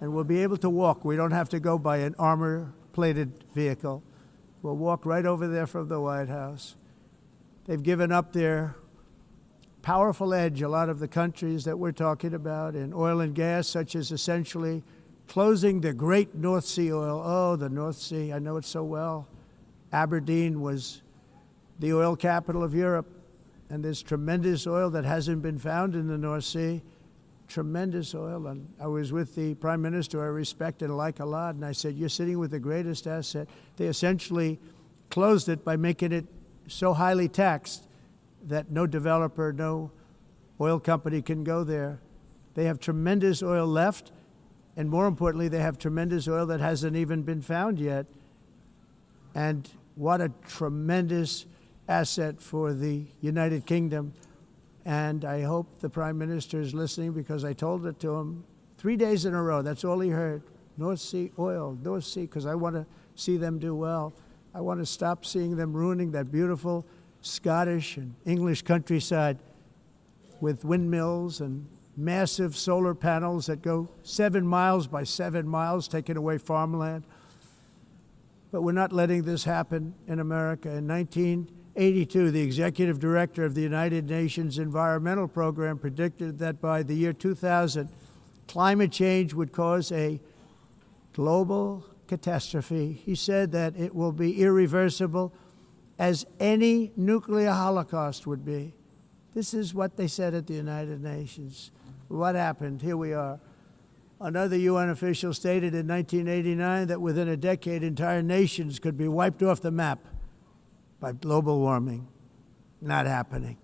and we'll be able to walk. We don't have to go by an armor-plated vehicle. We'll walk right over there from the White House. They've given up their powerful edge, a lot of the countries that we're talking about, in oil and gas, such as essentially closing the great North Sea oil. Oh, the North Sea, I know it so well. Aberdeen was the oil capital of Europe, and there's tremendous oil that hasn't been found in the North Sea. Tremendous oil. And I was with the Prime Minister I respect and like a lot, and I said, you're sitting with the greatest asset. They essentially closed it by making it so highly taxed that no developer, no oil company can go there. They have tremendous oil left, and more importantly, they have tremendous oil that hasn't even been found yet. And what a tremendous asset for the United Kingdom. And I hope the Prime Minister is listening, because I told it to him 3 days in a row. That's all he heard. North Sea oil, North Sea, because I want to see them do well. I want to stop seeing them ruining that beautiful Scottish and English countryside with windmills and massive solar panels that go 7 miles by 7 miles, taking away farmland. But we're not letting this happen in America. In 1982, the executive director of the United Nations Environmental Program predicted that by the year 2000, climate change would cause a global catastrophe. He said that it will be irreversible, as any nuclear holocaust would be. This is what they said at the United Nations. What happened? Here we are. Another UN official stated in 1989 that within a decade, entire nations could be wiped off the map by global warming. Not happening.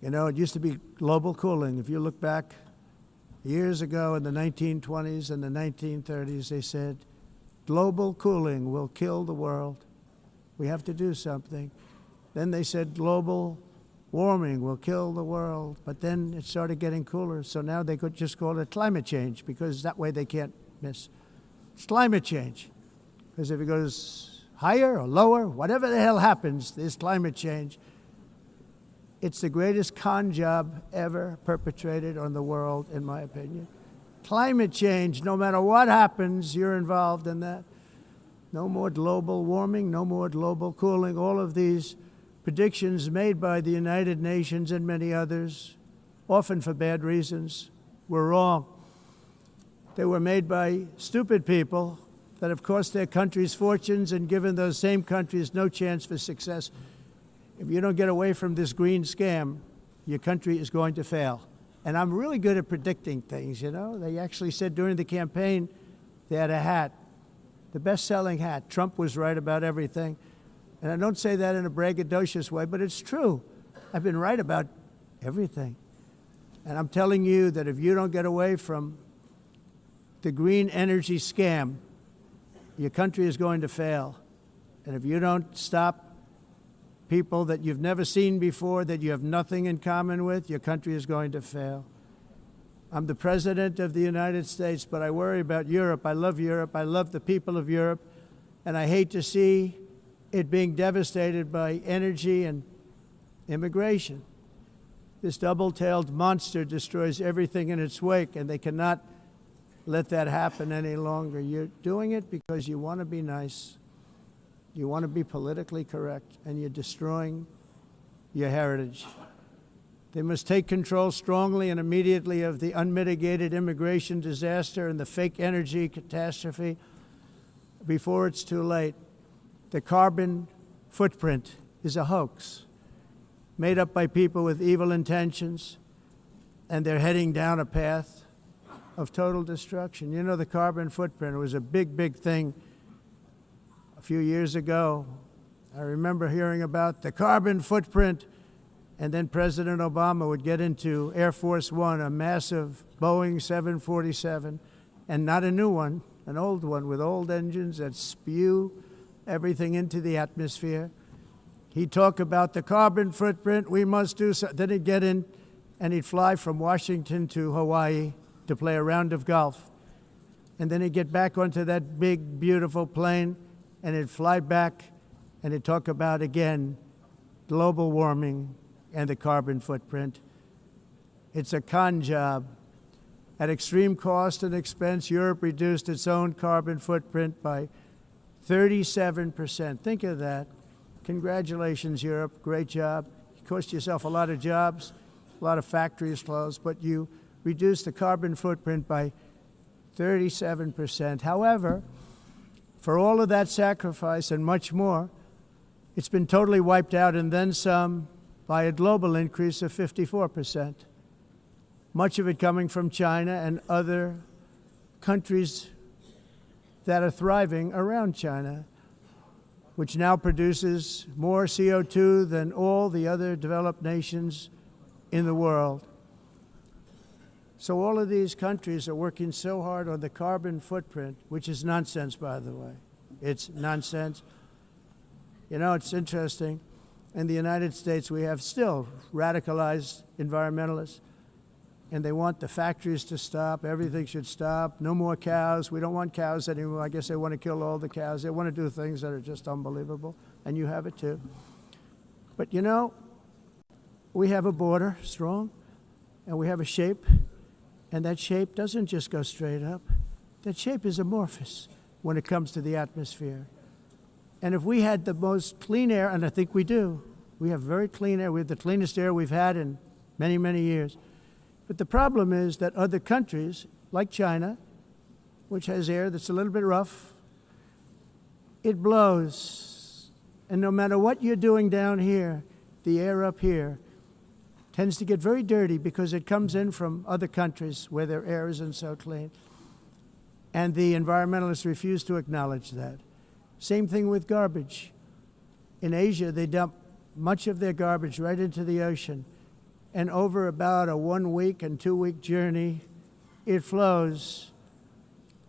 You know, it used to be global cooling. If you look back years ago in the 1920s and the 1930s, they said, global cooling will kill the world. We have to do something. Then they said global warming will kill the world, but then it started getting cooler, so now they could just call it climate change, because that way they can't miss. It's climate change, because if it goes higher or lower, whatever the hell happens, there's climate change. It's the greatest con job ever perpetrated on the world, in my opinion. Climate change, no matter what happens, you're involved in that. No more global warming, no more global cooling. All of these predictions made by the United Nations and many others, often for bad reasons, were wrong. They were made by stupid people that have cost their countries fortunes and given those same countries no chance for success. If you don't get away from this green scam, your country is going to fail. And I'm really good at predicting things, you know. They actually said during the campaign they had a hat, the best-selling hat. Trump was right about everything. And I don't say that in a braggadocious way, but it's true. I've been right about everything. And I'm telling you that if you don't get away from the green energy scam, your country is going to fail. And if you don't stop people that you've never seen before, that you have nothing in common with, your country is going to fail. I'm the President of the United States, but I worry about Europe. I love Europe. I love the people of Europe. And I hate to see it being devastated by energy and immigration. This double-tailed monster destroys everything in its wake, and they cannot let that happen any longer. You're doing it because you want to be nice. You want to be politically correct, and you're destroying your heritage. They must take control strongly and immediately of the unmitigated immigration disaster and the fake energy catastrophe before it's too late. The carbon footprint is a hoax made up by people with evil intentions, and they're heading down a path of total destruction. You know, the carbon footprint was a big, big thing a few years ago. I remember hearing about the carbon footprint, and then President Obama would get into Air Force One, a massive Boeing 747, and not a new one, an old one with old engines that spew everything into the atmosphere. He'd talk about the carbon footprint, we must do so. Then he'd get in and he'd fly from Washington to Hawaii to play a round of golf. And then he'd get back onto that big, beautiful plane and he'd fly back and he'd talk about, again, global warming and the carbon footprint. It's a con job. At extreme cost and expense, Europe reduced its own carbon footprint by 37%. Think of that. Congratulations, Europe. Great job. You cost yourself a lot of jobs, a lot of factories closed, but you reduced the carbon footprint by 37%. However, for all of that sacrifice and much more, it's been totally wiped out and then some by a global increase of 54%. Much of it coming from China and other countries that are thriving around China, which now produces more CO2 than all the other developed nations in the world. So all of these countries are working so hard on the carbon footprint, which is nonsense, by the way. It's nonsense. You know, it's interesting. In the United States, we have still radicalized environmentalists, and they want the factories to stop. Everything should stop. No more cows. We don't want cows anymore. I guess they want to kill all the cows. They want to do things that are just unbelievable, and you have it too. But you know, we have a border, strong, and we have a shape, and that shape doesn't just go straight up. That shape is amorphous when it comes to the atmosphere. And if we had the most clean air, and I think we do, we have very clean air. We have the cleanest air we've had in many, many years. But the problem is that other countries, like China, which has air that's a little bit rough, it blows. And no matter what you're doing down here, the air up here tends to get very dirty because it comes in from other countries where their air isn't so clean. And the environmentalists refuse to acknowledge that. Same thing with garbage. In Asia, they dump much of their garbage right into the ocean. And over about a 1 week and 2 week journey, it flows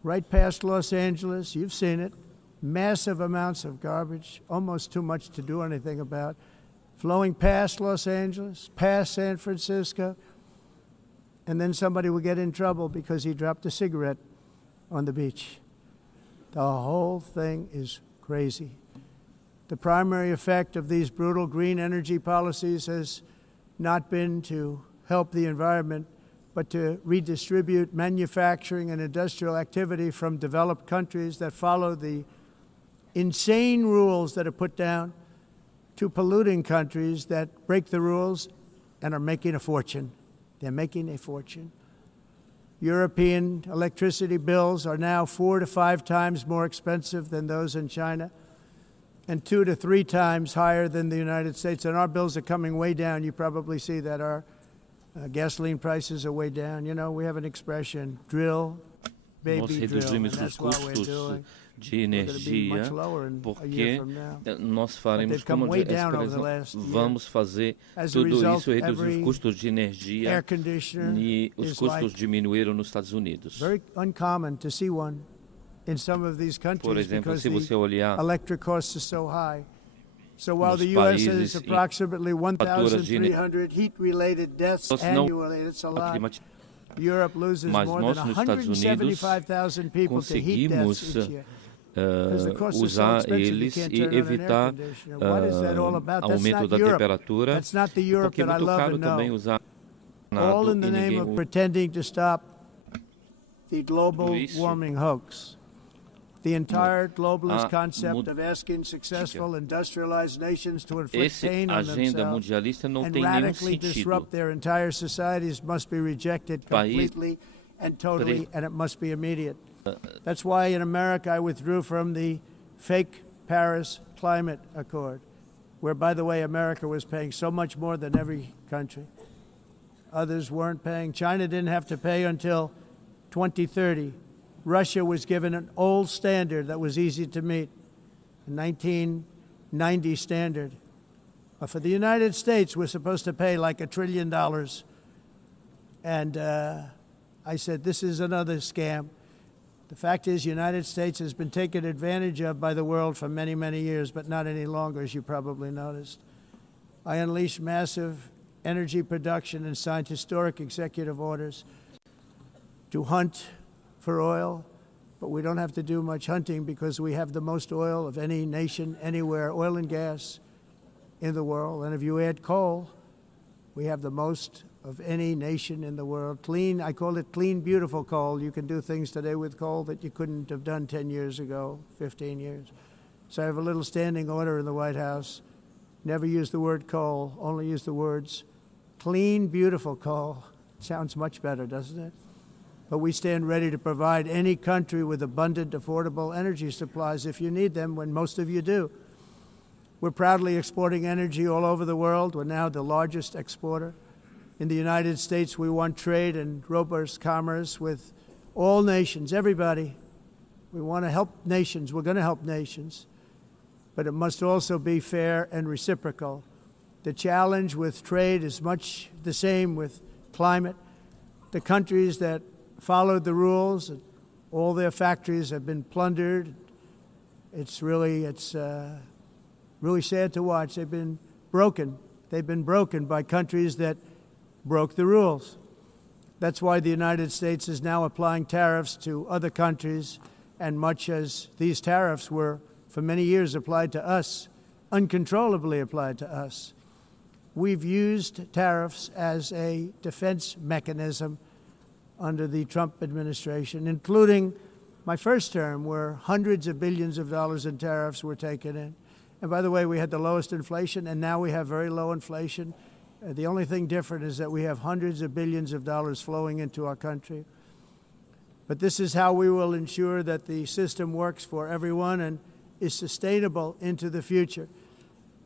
right past Los Angeles. You've seen it. Massive amounts of garbage, almost too much to do anything about, flowing past Los Angeles, past San Francisco, and then somebody will get in trouble because he dropped a cigarette on the beach. The whole thing is crazy. The primary effect of these brutal green energy policies has not been to help the environment, but to redistribute manufacturing and industrial activity from developed countries that follow the insane rules that are put down to polluting countries that break the rules and are making a fortune. They're making a fortune. European electricity bills are now 4 to 5 times more expensive than those in China, and 2 to 3 times higher than the United States. And our bills are coming way down. You probably see that our gasoline prices are way down. You know, we have an expression, drill, baby, Nós drill, and reduzimos os that's what we're custos doing. de energia porque nós faremos como vamos fazer tudo isso, reduzir os custos de energia e os custos diminuíram nos Estados Unidos. Very uncommon to see one in some of these countries. Por exemplo, se você olhar electric costs are so high. So while the U.S. has approximately 1,300 heat-related deaths annually, it's a lot. Europe loses more than 175,000 people to heat deaths each year. usar eles e evitar aumento da temperatura, porque é muito caro também usar all in the name of pretending to stop the global warming hoax. The entire globalist concept of asking successful industrialized nations to inflict pain on themselves and radically disrupt their entire societies must be rejected completely and totally, and it must be immediate. That's why in America I withdrew from the fake Paris Climate Accord, where, by the way, America was paying so much more than every country. Others weren't paying. China didn't have to pay until 2030. Russia was given an old standard that was easy to meet, a 1990 standard. But for the United States, we're supposed to pay like $1 trillion. And I said, this is another scam. The fact is, the United States has been taken advantage of by the world for many, many years, but not any longer, as you probably noticed. I unleashed massive energy production and signed historic executive orders to hunt for oil, but we don't have to do much hunting because we have the most oil of any nation anywhere, oil and gas in the world. And if you add coal, we have the most of any nation in the world. Clean, I call it clean, beautiful coal. You can do things today with coal that you couldn't have done 10 years ago, 15 years. So I have a little standing order in the White House. Never use the word coal, only use the words clean, beautiful coal. Sounds much better, doesn't it? But we stand ready to provide any country with abundant, affordable energy supplies if you need them, when most of you do. We're proudly exporting energy all over the world. We're now the largest exporter. In the United States, we want trade and robust commerce with all nations, everybody. We want to help nations. We're going to help nations. But it must also be fair and reciprocal. The challenge with trade is much the same with climate. The countries that followed the rules, all their factories have been plundered. It's really sad to watch. They've been broken. They've been broken by countries that broke the rules. That's why the United States is now applying tariffs to other countries, and much as these tariffs were for many years applied to us, uncontrollably applied to us. We've used tariffs as a defense mechanism under the Trump administration, including my first term, where hundreds of billions of dollars in tariffs were taken in. And by the way, we had the lowest inflation, and now we have very low inflation. The only thing different is that we have hundreds of billions of dollars flowing into our country. But this is how we will ensure that the system works for everyone and is sustainable into the future.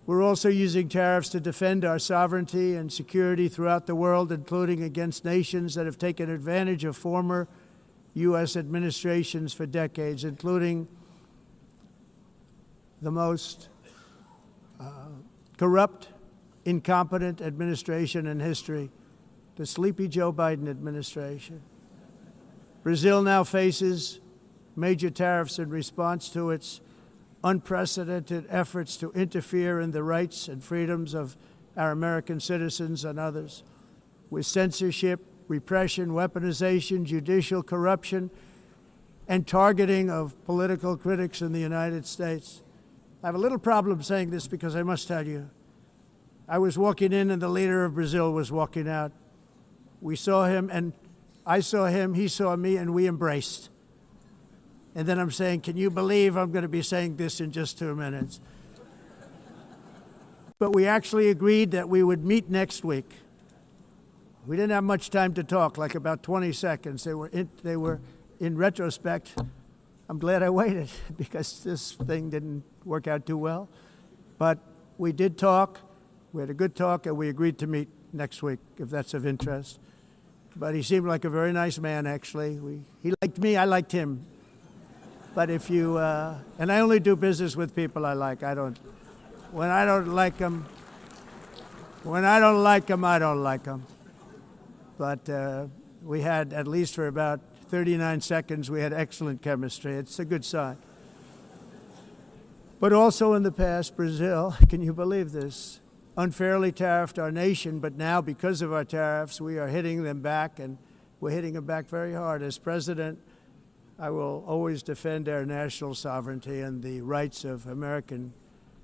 We're also using tariffs to defend our sovereignty and security throughout the world, including against nations that have taken advantage of former U.S. administrations for decades, including the most corrupt, incompetent administration in history, the sleepy Joe Biden administration. Brazil now faces major tariffs in response to its unprecedented efforts to interfere in the rights and freedoms of our American citizens and others, with censorship, repression, weaponization, judicial corruption, and targeting of political critics in the United States. I have a little problem saying this because I must tell you, I was walking in and the leader of Brazil was walking out. We saw him and I saw him, he saw me, and we embraced. And then I'm saying, can you believe I'm going to be saying this in just 2 minutes? But we actually agreed that we would meet next week. We didn't have much time to talk, like about 20 seconds. They were in retrospect, I'm glad I waited because this thing didn't work out too well. But we did talk. We had a good talk, and we agreed to meet next week, if that's of interest. But he seemed like a very nice man, actually. He liked me, I liked him. But if you, and I only do business with people I like. When I don't like them, I don't like them. But we had, at least for about 39 seconds, we had excellent chemistry. It's a good sign. But also in the past, Brazil, can you believe this, unfairly tariffed our nation, but now because of our tariffs, we are hitting them back, and we're hitting them back very hard. As President I will always defend our national sovereignty and the rights of American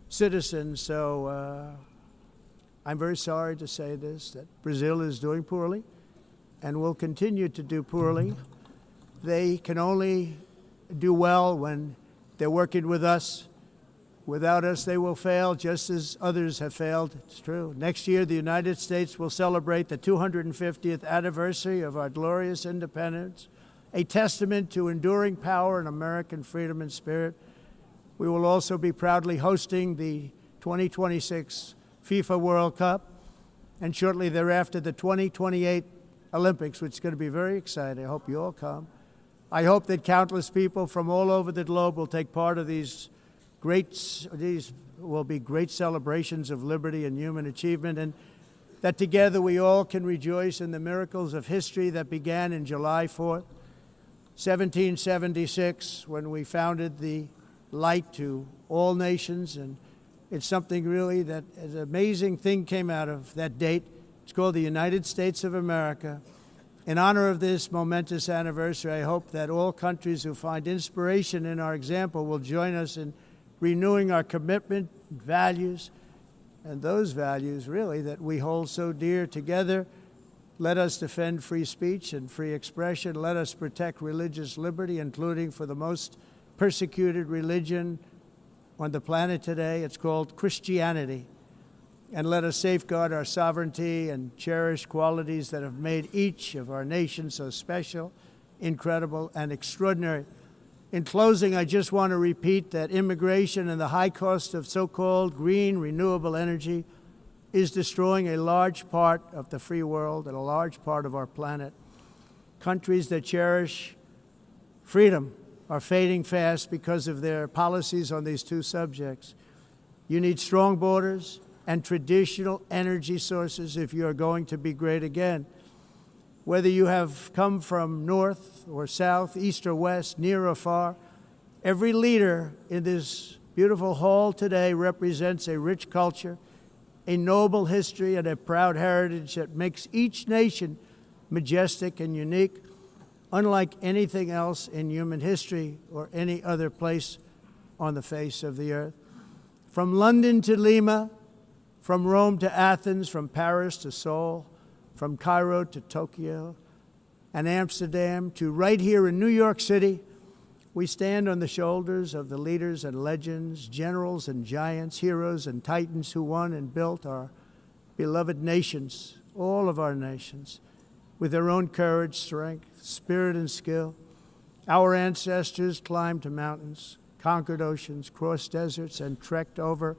citizens. So I'm very sorry to say this, that Brazil is doing poorly and will continue to do poorly. They can only do well when they're working with us. Without us, they will fail, just as others have failed. It's true. Next year, the United States will celebrate the 250th anniversary of our glorious independence, a testament to enduring power and American freedom and spirit. We will also be proudly hosting the 2026 FIFA World Cup, and shortly thereafter, the 2028 Olympics, which is going to be very exciting. I hope you all come. I hope that countless people from all over the globe will take part of these will be great celebrations of liberty and human achievement, and that together we all can rejoice in the miracles of history that began in July 4th, 1776, when we founded the light to all nations. And it's something really that an amazing thing came out of that date. It's called the United States of America. In honor of this momentous anniversary, I hope that all countries who find inspiration in our example will join us in renewing our commitment, values, and those values, really, that we hold so dear together. Let us defend free speech and free expression. Let us protect religious liberty, including for the most persecuted religion on the planet today. It's called Christianity. And let us safeguard our sovereignty and cherish qualities that have made each of our nations so special, incredible, and extraordinary. In closing, I just want to repeat that immigration and the high cost of so-called green renewable energy is destroying a large part of the free world and a large part of our planet. Countries that cherish freedom are fading fast because of their policies on these two subjects. You need strong borders and traditional energy sources if you are going to be great again. Whether you have come from north or south, east or west, near or far, every leader in this beautiful hall today represents a rich culture, a noble history, and a proud heritage that makes each nation majestic and unique, unlike anything else in human history or any other place on the face of the earth. From London to Lima, from Rome to Athens, from Paris to Seoul, from Cairo to Tokyo and Amsterdam to right here in New York City, we stand on the shoulders of the leaders and legends, generals and giants, heroes and titans who won and built our beloved nations, all of our nations, with their own courage, strength, spirit, and skill. Our ancestors climbed mountains, conquered oceans, crossed deserts, and trekked over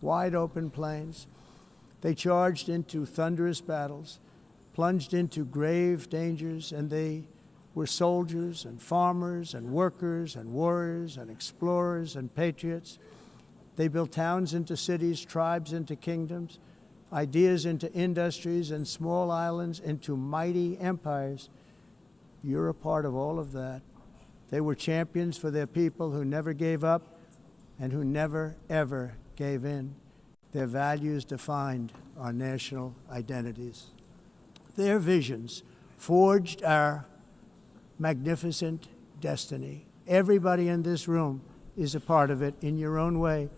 wide open plains. They charged into thunderous battles, plunged into grave dangers, and they were soldiers and farmers and workers and warriors and explorers and patriots. They built towns into cities, tribes into kingdoms, ideas into industries, and small islands into mighty empires. You're a part of all of that. They were champions for their people who never gave up and who never, ever gave in. Their values defined our national identities. Their visions forged our magnificent destiny. Everybody in this room is a part of it in your own way.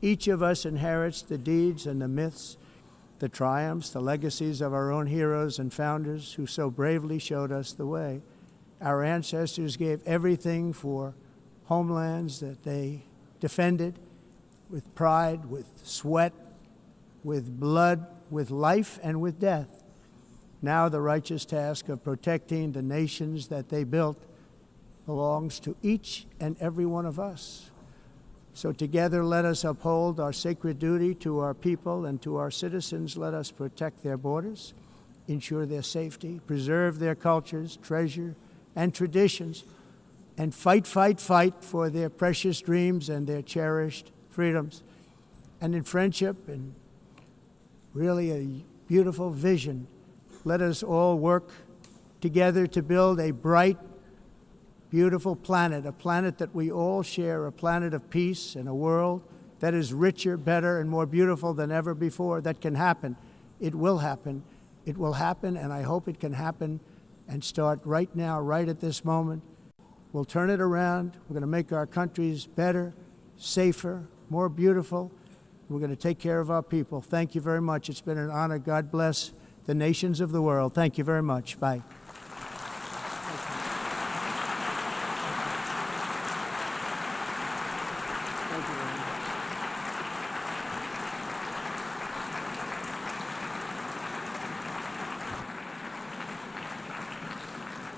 Each of us inherits the deeds and the myths, the triumphs, the legacies of our own heroes and founders who so bravely showed us the way. Our ancestors gave everything for homelands that they defended with pride, with sweat, with blood, with life, and with death. Now the righteous task of protecting the nations that they built belongs to each and every one of us. So together let us uphold our sacred duty to our people and to our citizens. Let us protect their borders, ensure their safety, preserve their cultures, treasure, and traditions, and fight, fight, fight for their precious dreams and their cherished freedoms. And in friendship and really a beautiful vision, let us all work together to build a bright, beautiful planet, a planet that we all share, a planet of peace and a world that is richer, better, and more beautiful than ever before. That can happen. It will happen. It will happen, and I hope it can happen and start right now, right at this moment. We'll turn it around. We're going to make our countries better, safer, more beautiful. We're going to take care of our people. Thank you very much. It's been an honor. God bless the nations of the world. Thank you very much. Bye.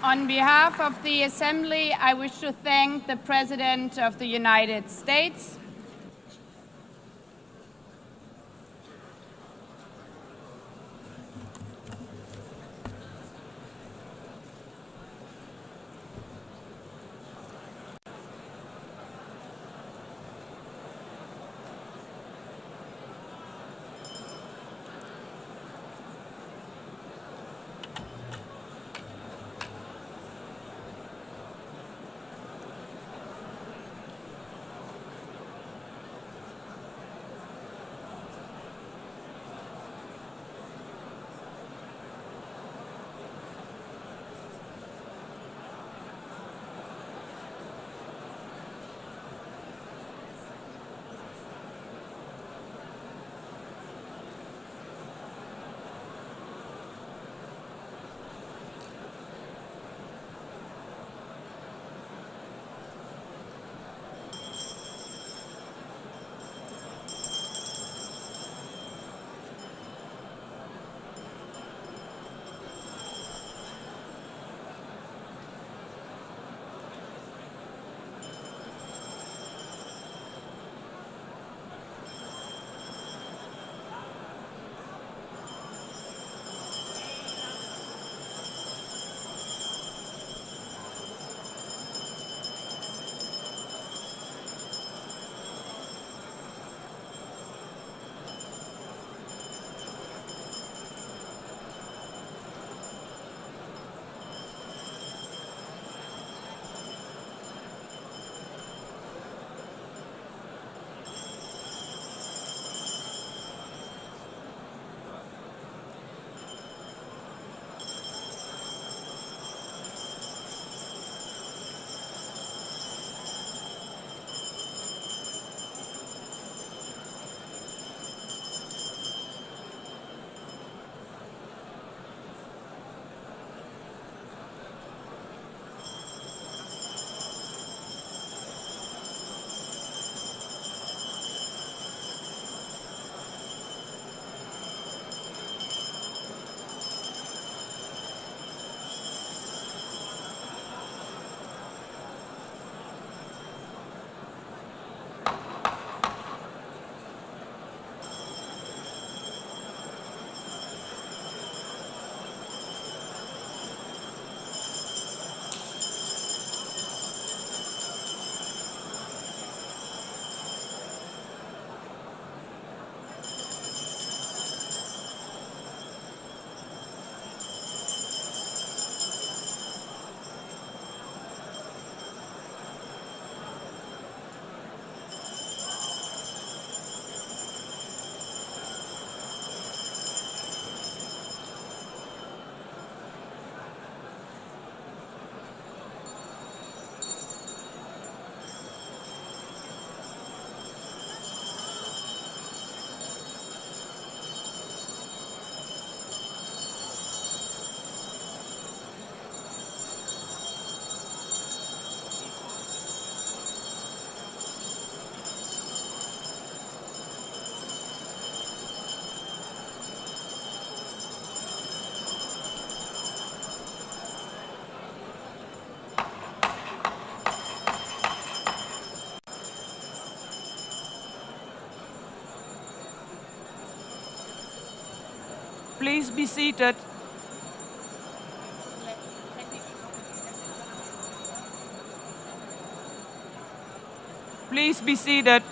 On behalf of the Assembly, I wish to thank the President of the United States, Please be seated. Please be seated.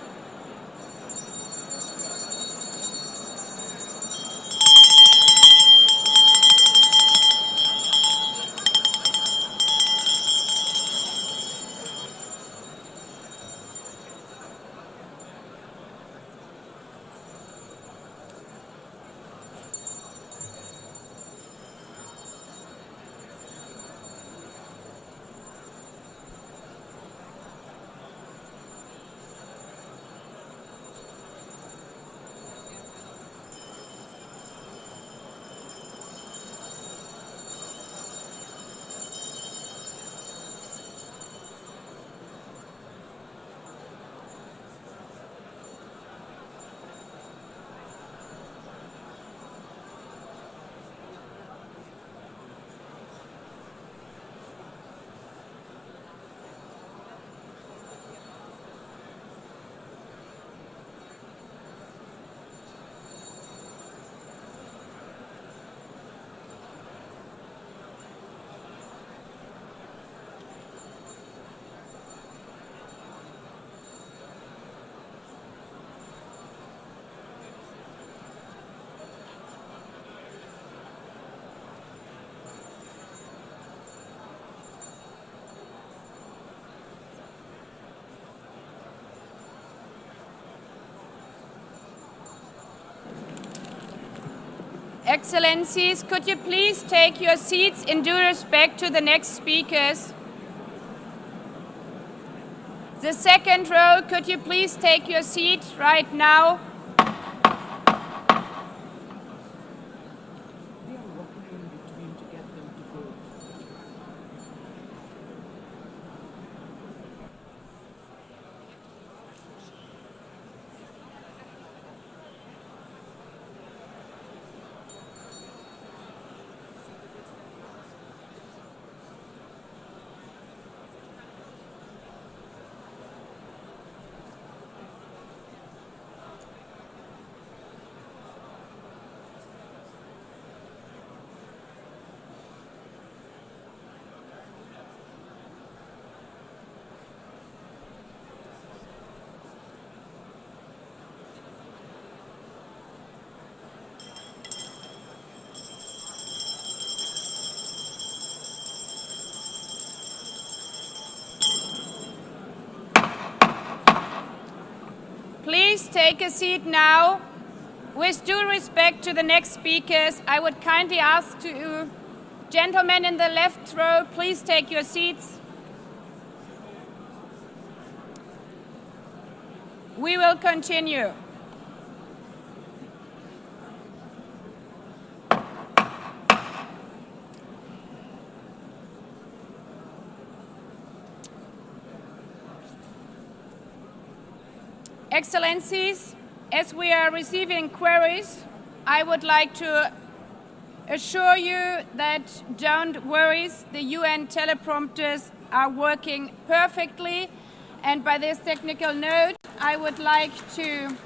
Excellencies, could you please take your seats in due respect to the next speakers? The second row, could you please take your seat right now? Please take a seat now. With due respect to the next speakers, I would kindly ask you, gentlemen in the left row, please take your seats. We will continue. Excellencies, as we are receiving queries, I would like to assure you that don't worry, the UN teleprompters are working perfectly. And by this technical note, I would like to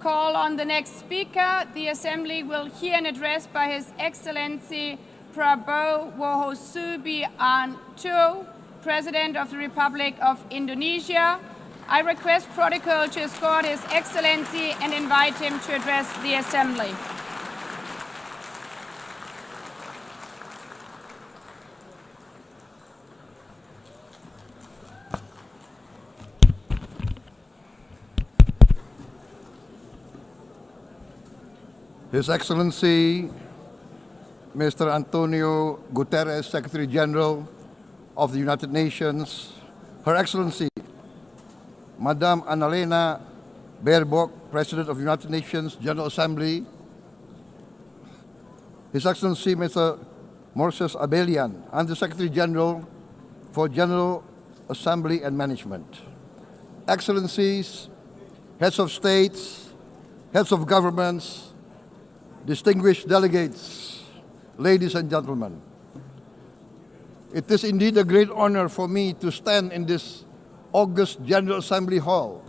call on the next speaker. The Assembly will hear an address by His Excellency Prabowo Subianto, President of the Republic of Indonesia. I request protocol to escort His Excellency and invite him to address the Assembly. His Excellency, Mr. Antonio Guterres, Secretary General of the United Nations, Her Excellency, Madame Annalena Baerbock, President of the United Nations General Assembly, His Excellency, Mr. Moses Abelian, Under-Secretary General for General Assembly and Management, Excellencies, Heads of States, Heads of Governments, distinguished delegates, ladies and gentlemen. It is indeed a great honor for me to stand in this august General Assembly Hall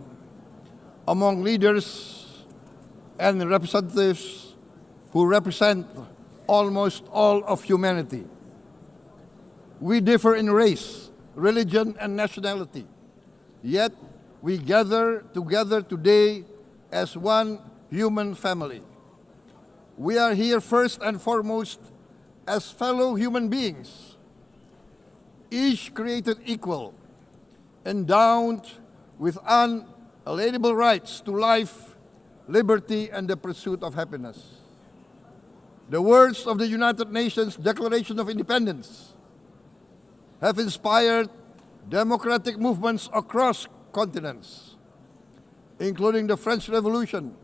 among leaders and representatives who represent almost all of humanity. We differ in race, religion, and nationality, yet we gather together today as one human family. We are here first and foremost as fellow human beings, each created equal, endowed with unalienable rights to life, liberty, and the pursuit of happiness. The words of the United Nations Declaration of Independence have inspired democratic movements across continents, including the French Revolution,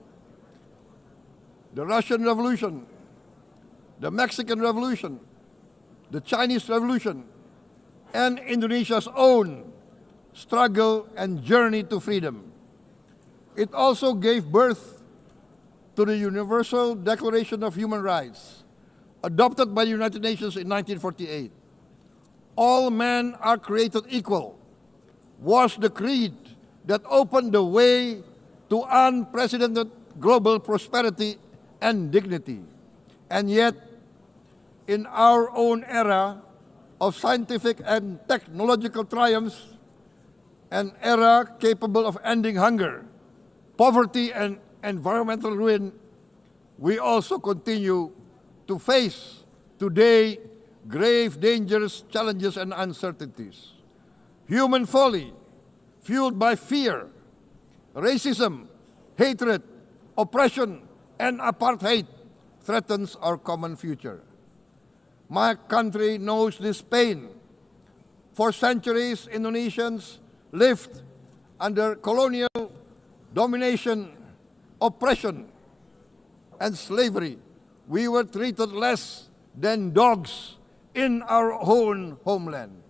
the Russian Revolution, the Mexican Revolution, the Chinese Revolution, and Indonesia's own struggle and journey to freedom. It also gave birth to the Universal Declaration of Human Rights, adopted by the United Nations in 1948. All men are created equal was the creed that opened the way to unprecedented global prosperity and dignity. And yet, in our own era of scientific and technological triumphs, an era capable of ending hunger, poverty, and environmental ruin, we also continue to face today grave dangers, challenges, and uncertainties. Human folly, fueled by fear, racism, hatred, oppression, and apartheid threatens our common future. My country knows this pain. For centuries, Indonesians lived under colonial domination, oppression, and slavery. We were treated less than dogs in our own homeland.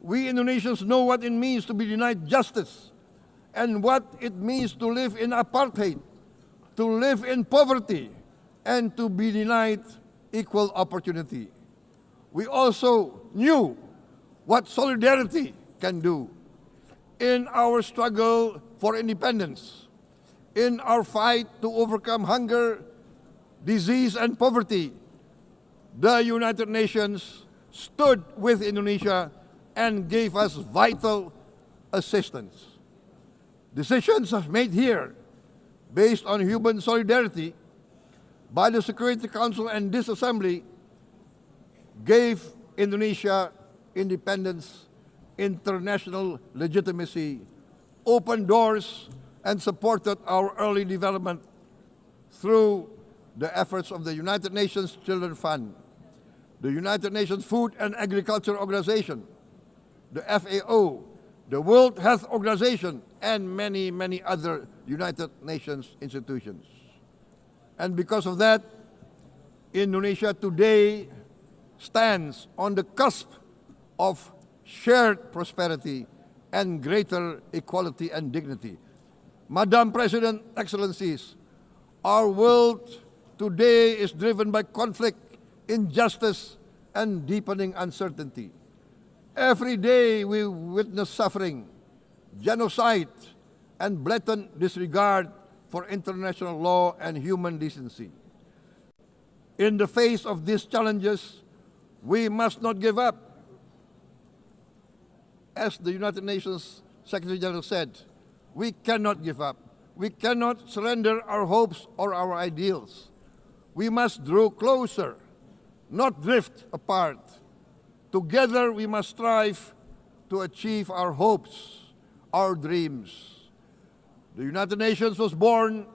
We Indonesians know what it means to be denied justice and what it means to live in apartheid, to live in poverty, and to be denied equal opportunity. We also knew what solidarity can do in our struggle for independence, in our fight to overcome hunger, disease, and poverty. The United Nations stood with Indonesia and gave us vital assistance. Decisions made here based on human solidarity by the Security Council and this Assembly gave Indonesia independence, international legitimacy, opened doors, and supported our early development through the efforts of the United Nations Children's Fund, the United Nations Food and Agriculture Organization, the FAO, the World Health Organization, and many, many other United Nations institutions. And because of that, Indonesia today stands on the cusp of shared prosperity and greater equality and dignity. Madam President, Excellencies, our world today is driven by conflict, injustice, and deepening uncertainty. Every day we witness suffering, genocide, and blatant disregard for international law and human decency. In the face of these challenges, we must not give up. As the United Nations Secretary General said, we cannot give up. We cannot surrender our hopes or our ideals. We must draw closer, not drift apart. Together we must strive to achieve our hopes, our dreams. The United Nations was born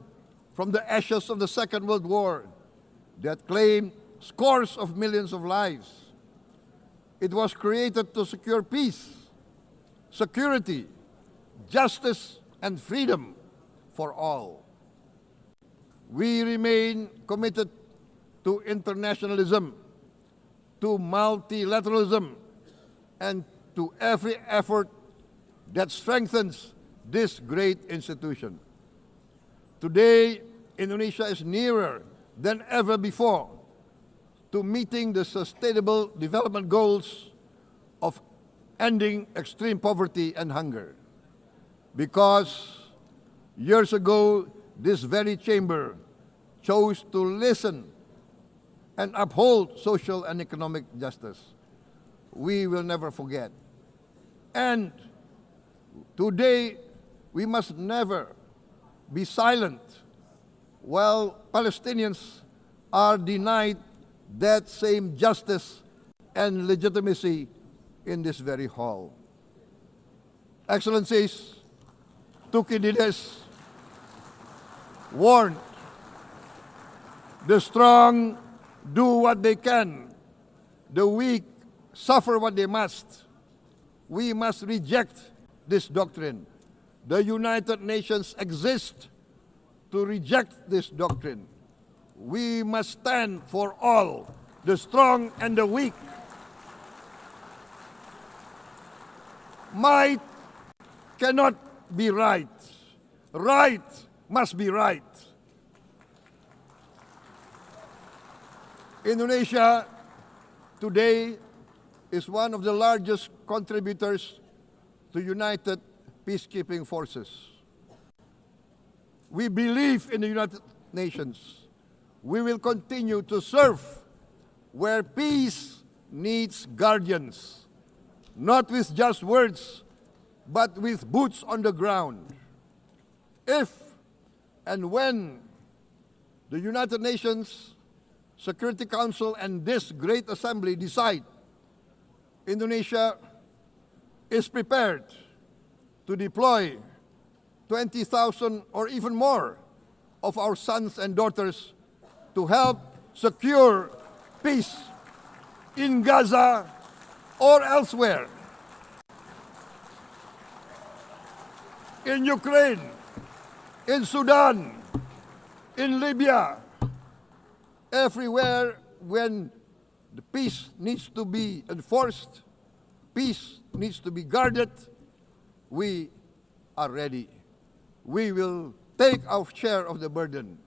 from the ashes of the Second World War that claimed scores of millions of lives. It was created to secure peace, security, justice, and freedom for all. We remain committed to internationalism, to multilateralism, and to every effort that strengthens this great institution. Today, Indonesia is nearer than ever before to meeting the Sustainable Development Goals of ending extreme poverty and hunger. Because years ago, this very chamber chose to listen and uphold social and economic justice. We will never forget. And today, we must never be silent while Palestinians are denied that same justice and legitimacy in this very hall. Excellencies, Thucydides warned, the strong do what they can, the weak suffer what they must. We must reject this doctrine. The United Nations exist to reject this doctrine. We must stand for all, the strong and the weak. Might cannot be right. Right must be right. Indonesia today is one of the largest contributors to United Peacekeeping Forces. We believe in the United Nations. We will continue to serve where peace needs guardians, not with just words, but with boots on the ground. If and when the United Nations Security Council and this great assembly decide Indonesia is prepared to deploy 20,000 or even more of our sons and daughters to help secure peace in Gaza or elsewhere, in Ukraine, in Sudan, in Libya, everywhere when the peace needs to be enforced, peace needs to be guarded, we are ready. We will take our share of the burden,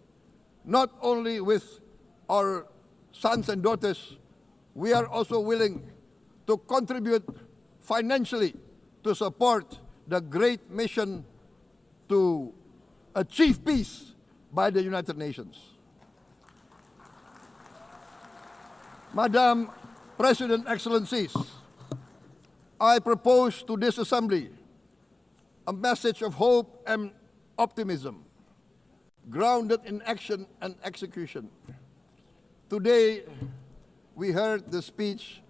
not only with our sons and daughters, we are also willing to contribute financially to support the great mission to achieve peace by the United Nations. Madam President, Excellencies, I propose to this Assembly a message of hope and optimism, grounded in action and execution. Today, we heard the speech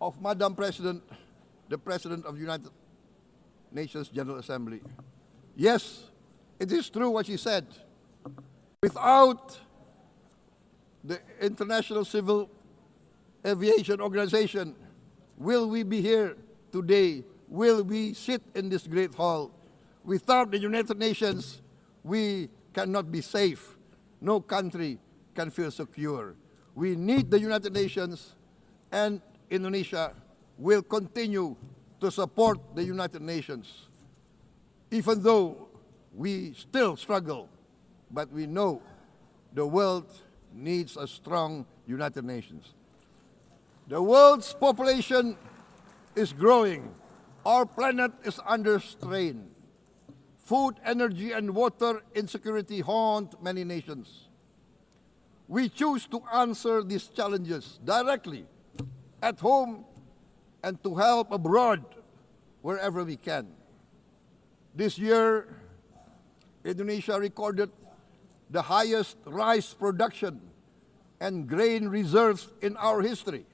of Madam President, the President of the United Nations General Assembly. Yes, it is true what she said. Without the International Civil Aviation Organization, will we be here today? Will we sit in this great hall? Without the United Nations, we cannot be safe. No country can feel secure. We need the United Nations, and Indonesia will continue to support the United Nations, even though we still struggle, but we know the world needs a strong United Nations. The world's population is growing. Our planet is under strain. Food, energy, and water insecurity haunt many nations. We choose to answer these challenges directly at home and to help abroad wherever we can. This year, Indonesia recorded the highest rice production and grain reserves in our history.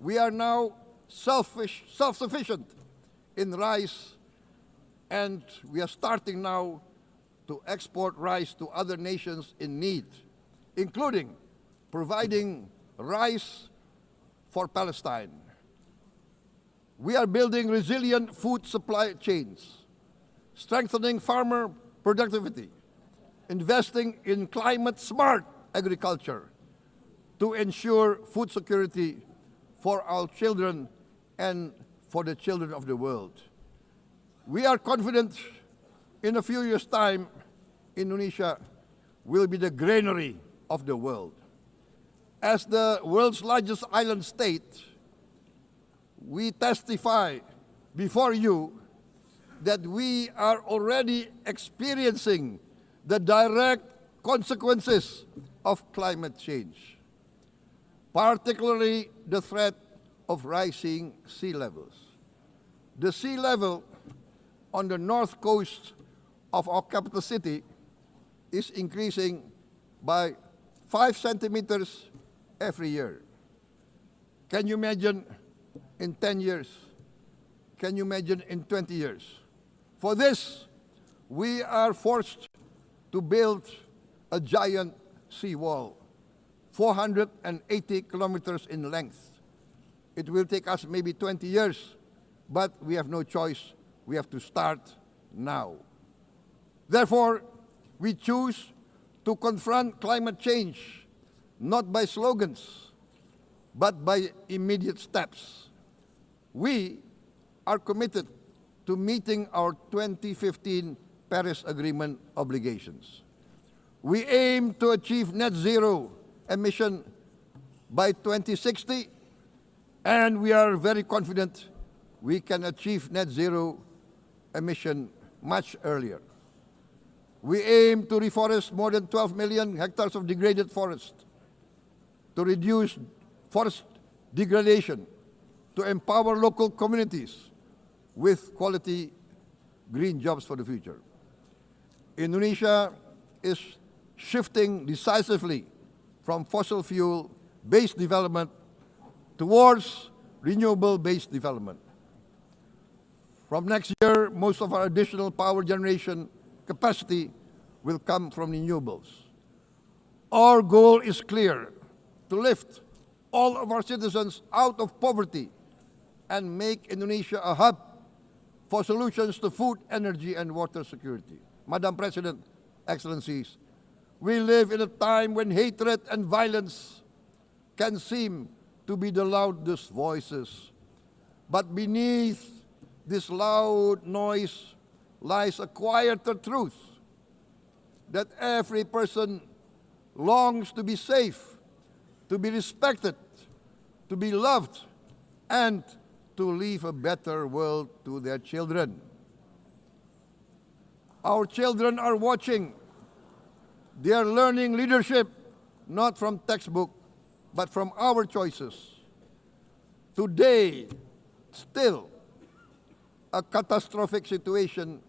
We are now self-sufficient in rice, and we are starting now to export rice to other nations in need, including providing rice for Palestine. We are building resilient food supply chains, strengthening farmer productivity, investing in climate-smart agriculture to ensure food security for our children and for the children of the world. We are confident in a few years' time, Indonesia will be the granary of the world. As the world's largest island state, we testify before you that we are already experiencing the direct consequences of climate change, particularly the threat of rising sea levels. The sea level on the north coast of our capital city is increasing by 5 centimeters every year. Can you imagine in 10 years? Can you imagine in 20 years? For this, we are forced to build a giant seawall, 480 kilometers in length. It will take us maybe 20 years, but we have no choice. We have to start now. Therefore, we choose to confront climate change, not by slogans, but by immediate steps. We are committed to meeting our 2015 Paris Agreement obligations. We aim to achieve net zero emission by 2060, and we are very confident we can achieve net zero emission much earlier. We aim to reforest more than 12 million hectares of degraded forest, to reduce forest degradation, to empower local communities with quality green jobs for the future. Indonesia is shifting decisively from fossil fuel-based development towards renewable-based development. From next year, most of our additional power generation capacity will come from renewables. Our goal is clear: to lift all of our citizens out of poverty and make Indonesia a hub for solutions to food, energy, and water security. Madam President, Excellencies, we live in a time when hatred and violence can seem to be the loudest voices. But beneath this loud noise lies a quieter truth, that every person longs to be safe, to be respected, to be loved, and to leave a better world to their children. Our children are watching. They are learning leadership, not from textbook, but from our choices. Today, still, a catastrophic situation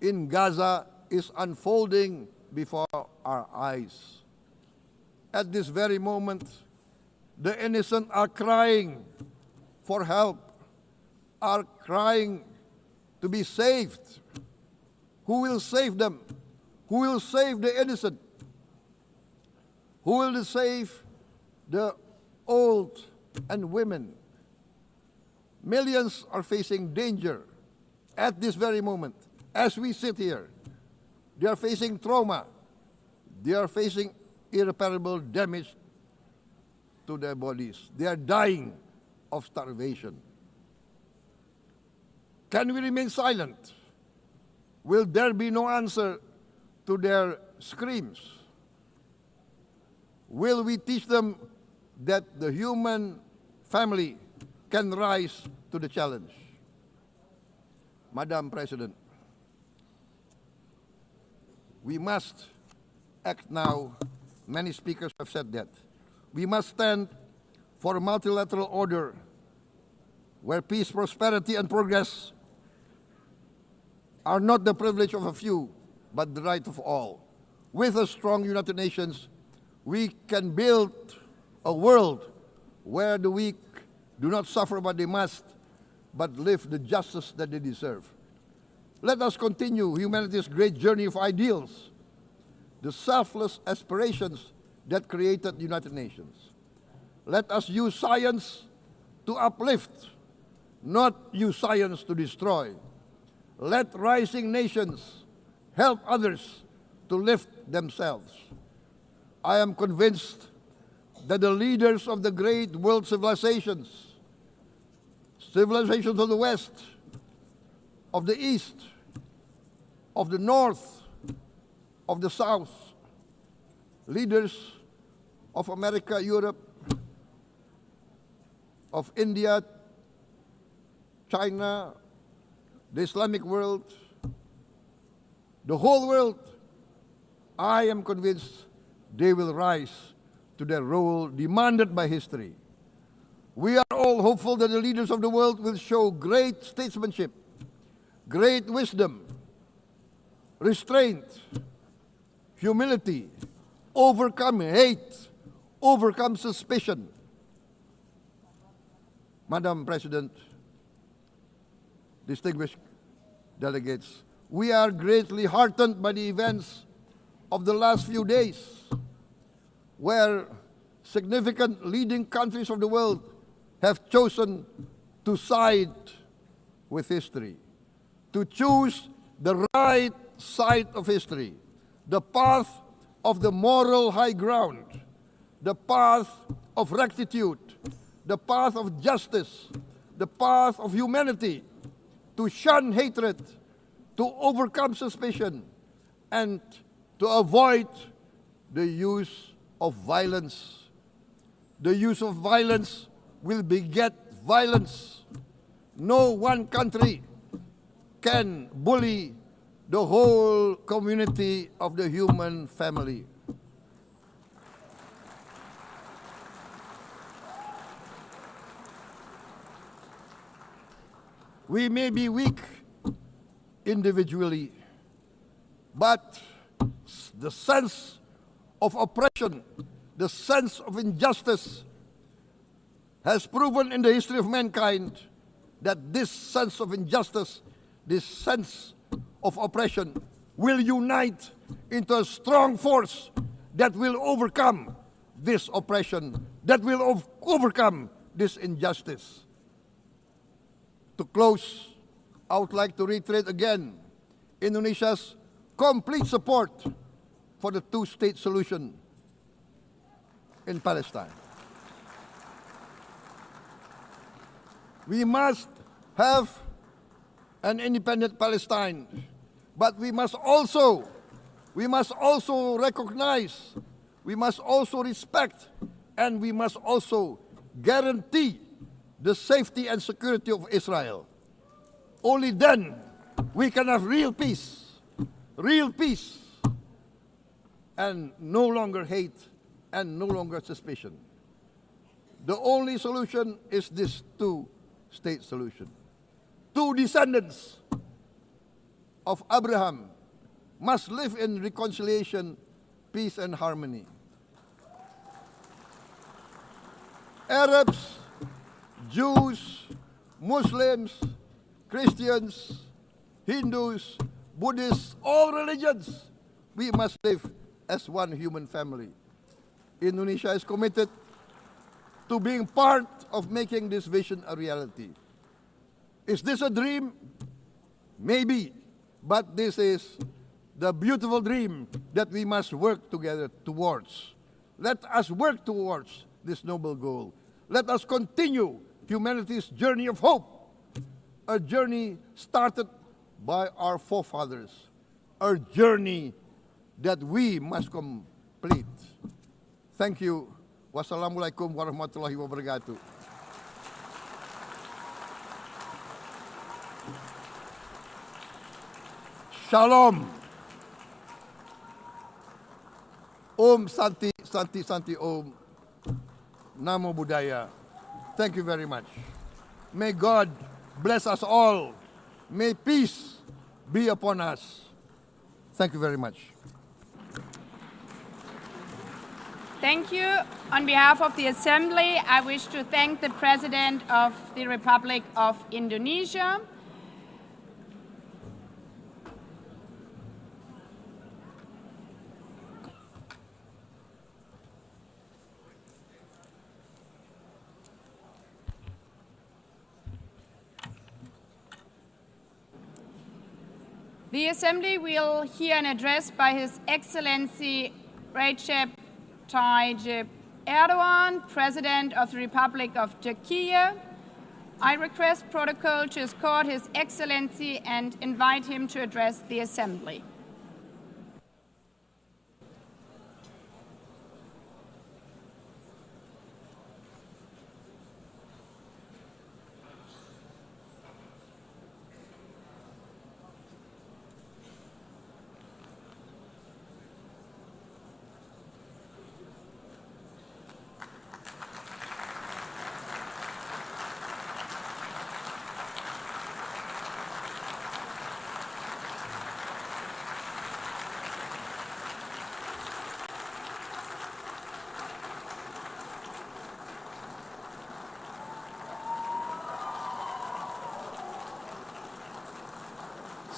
in Gaza is unfolding before our eyes. At this very moment, the innocent are crying for help, are crying to be saved. Who will save them? Who will save the innocent? Who will save the old and women? Millions are facing danger at this very moment. As we sit here, they are facing trauma. They are facing irreparable damage to their bodies. They are dying of starvation. Can we remain silent? Will there be no answer to their screams? Will we teach them that the human family can rise to the challenge? Madam President, we must act now. Many speakers have said that. We must stand for a multilateral order where peace, prosperity, and progress are not the privilege of a few, but the right of all. With a strong United Nations, we can build a world where the weak do not suffer what they must, but live the justice that they deserve. Let us continue humanity's great journey of ideals, the selfless aspirations that created the United Nations. Let us use science to uplift, not use science to destroy. Let rising nations help others to lift themselves. I am convinced that the leaders of the great world civilizations of the West, of the East, of the North, of the South, leaders of America, Europe, of India, China, the Islamic world, the whole world, I am convinced they will rise to their role demanded by history. We are all hopeful that the leaders of the world will show great statesmanship, great wisdom, restraint, humility, overcome hate, overcome suspicion. Madam President, distinguished delegates, we are greatly heartened by the events of the last few days, where significant leading countries of the world have chosen to side with history, to choose the right side of history, the path of the moral high ground, the path of rectitude, the path of justice, the path of humanity, to shun hatred, to overcome suspicion, and to avoid the use of violence. The use of violence will beget violence. No one country can bully the whole community of the human family. We may be weak individually, but the sense of oppression, the sense of injustice has proven in the history of mankind that this sense of injustice, this sense of oppression will unite into a strong force that will overcome this oppression, that will overcome this injustice. To close, I would like to reiterate again Indonesia's complete support for the two-state solution in Palestine. We must have an independent Palestine, but we must also recognize, we must also respect, and we must also guarantee the safety and security of Israel. Only then we can have real peace, and no longer hate and no longer suspicion. The only solution is this two-state solution. Two descendants of Abraham must live in reconciliation, peace, and harmony. Arabs, Jews, Muslims, Christians, Hindus, Buddhists, all religions, we must live as one human family. Indonesia is committed to being part of making this vision a reality. Is this a dream? Maybe, but this is the beautiful dream that we must work together towards. Let us work towards this noble goal. Let us continue humanity's journey of hope, a journey started by our forefathers, a journey that we must complete. Thank you. Wassalamualaikum warahmatullahi wabarakatuh. Shalom. Om Santi, Santi, Santi Om. Namo Buddhaya. Thank you very much. May God bless us all. May peace be upon us. Thank you very much. Thank you. On behalf of the Assembly, I wish to thank the President of the Republic of Indonesia. The Assembly will hear an address by His Excellency Recep Tayyip Erdogan, President of the Republic of Turkey. I request protocol to escort His Excellency and invite him to address the Assembly.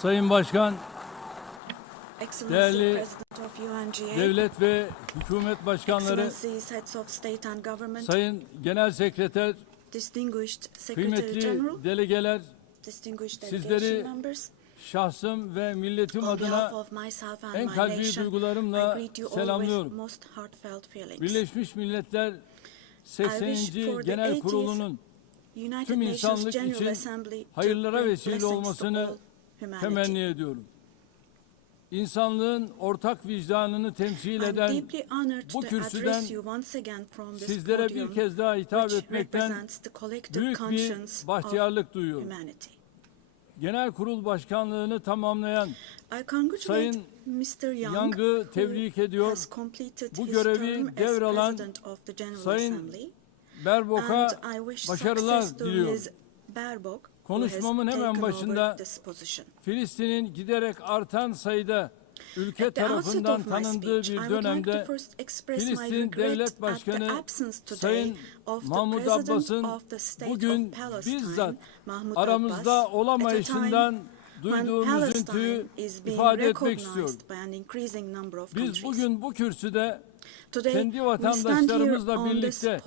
Sayın Başkan, Excellency değerli President of UNGA, devlet ve hükümet başkanları, Excellencies, Heads of State and Government, Sayın Genel Sekreter, Distinguished Secretary kıymetli General, delegeler, distinguished sizleri delegation members, şahsım ve milletim on behalf adına of myself and en my kalbi nation, I duygularımla greet you all with selamlıyorum. most heartfelt feelings. Birleşmiş Milletler I wish 80. for the Genel 80th Kurulu'nun United tüm Nations insanlık General için Assembly to hayırlara bring vesile blessings to olmasını all humanity. temenni ediyorum. İnsanlığın ortak vicdanını temsil I'm eden deeply honored bu to kürsüden address you once again from this sizlere podium, bir kez daha hitap which etmekten represents the collective büyük conscience bir of bahtiyarlık duyuyorum. humanity. Genel Kurul Başkanlığını tamamlayan I congratulate Sayın Mr. Young, Young'ı who tebrik ediyor. has completed Bu his görevi term as devralan President of the General Sayın Assembly. Berbok'a And I wish başarılar success to diliyorum. Ms. Baerbock, who has Konuşmamın hemen taken başında over this position. Filistin'in giderek artan sayıda ülke At the outset tarafından of my tanındığı speech, I bir would like dönemde to first express my Filistin regret Devlet at the Başkanı absence today Sayın of the Mahmut President Abbas'ın of the State bugün of Palestine, bizzat Mahmut aramızda Abbas, at a olamayışından time duyduğum üzüntüyü ifade etmek istiyorum. Biz bugün bu kürsüde kendi vatandaşlarımızla birlikte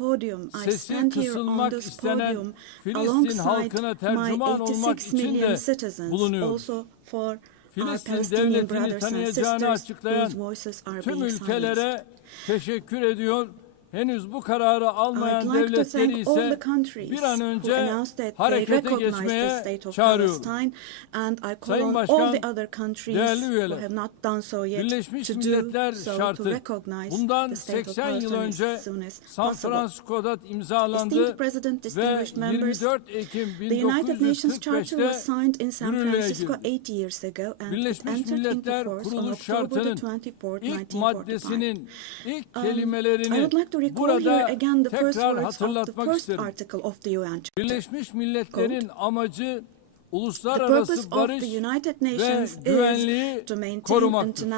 sesi kısılmak istenen Filistin halkına tercüman olmak için de bulunuyoruz. Filistin devletini tanıyacağını açıklayan tüm ülkelere teşekkür ediyor. Henüz bu kararı almayan devletleri ise bir an önce harekete geçmeye çağırıyorum. Sayın Başkan, değerli üyeler, Birleşmiş Milletler Şartı bundan 80 yıl önce San Francisco'da imzalandı ve 24 Ekim 1945'te yürürlüğe girdi. Birleşmiş Milletler Kuruluş Şartı'nın ilk maddesinin ilk kelimelerini burada tekrar hatırlatmak isterim. Birleşmiş Milletler'in amacı uluslararası barış ve güvenliği korumaktır.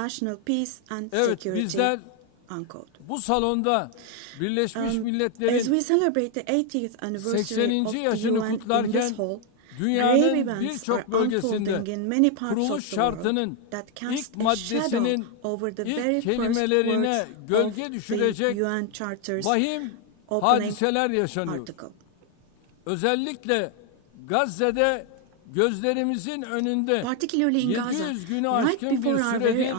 Evet, bizler bu salonda Birleşmiş Milletler'in 80. yaşını kutlarken dünyanın birçok bölgesinde kuruluş şartının ilk maddesinin ilk kelimelerine gölge düşürecek vahim hadiseler yaşanıyor. Özellikle Gazze'de gözlerimizin önünde 700 günü aşkın bir süredir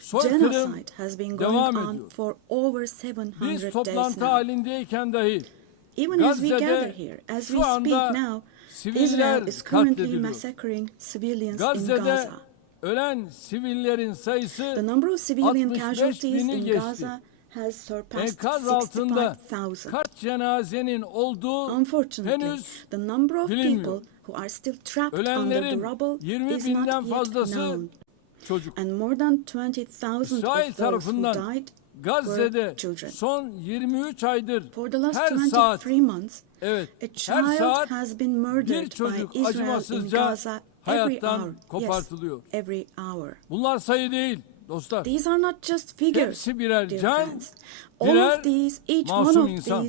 soykırım devam ediyor. Biz toplantı halindeyken dahi Gazze'de şu anda siviller katlediliyor. Gazze'de ölen sivillerin sayısı 65.000'i geçti. Enkaz altında kaç cenazenin olduğu henüz bilinmiyor. Ölenlerin 20.000'den fazlası çocuk. İsrail tarafından Gazze'de son 23 aydır her saat her saat bir çocuk acımasızca hayattan kopartılıyor. Bunlar sayı değil dostlar. Hepsi birer can, birer masum insan.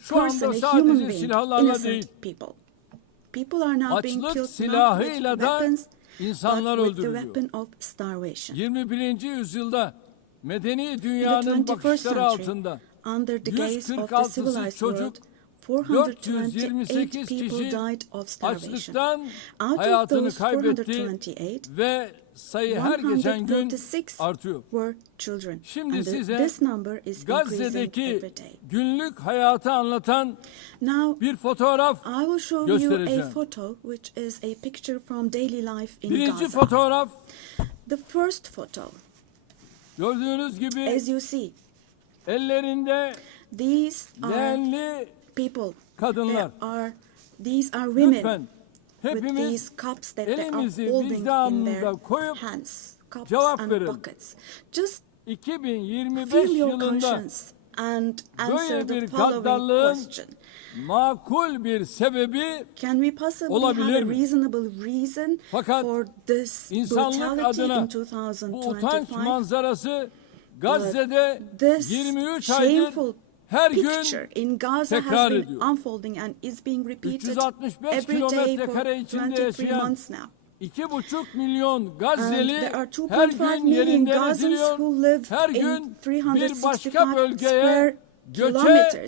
Şu anda sadece silahlarla değil, açlık silahıyla da insanlar öldürülüyor. 21. yüzyılda medeni dünyanın bakışları altında 146'sı çocuk, 428 kişi açlıktan hayatını kaybetti ve sayı her geçen gün artıyor. Şimdi size Gazze'deki günlük hayatı anlatan bir fotoğraf göstereceğim. Birinci fotoğraf, gördüğünüz gibi ellerinde leğenli kadınlar. Lütfen hepimiz elimizi vicdanımıza koyup cevap verelim. 2025 yılında böyle bir gaddarlığın makul bir sebebi olabilir mi? Fakat insanlık adına bu utanç manzarası Gazze'de 23 aydır her gün tekrar ediyor. 365 kilometre kare içinde yaşayan 2,5 milyon Gazze'li her gün yerinden ediliyor. Her gün bir başka bölgeye göçe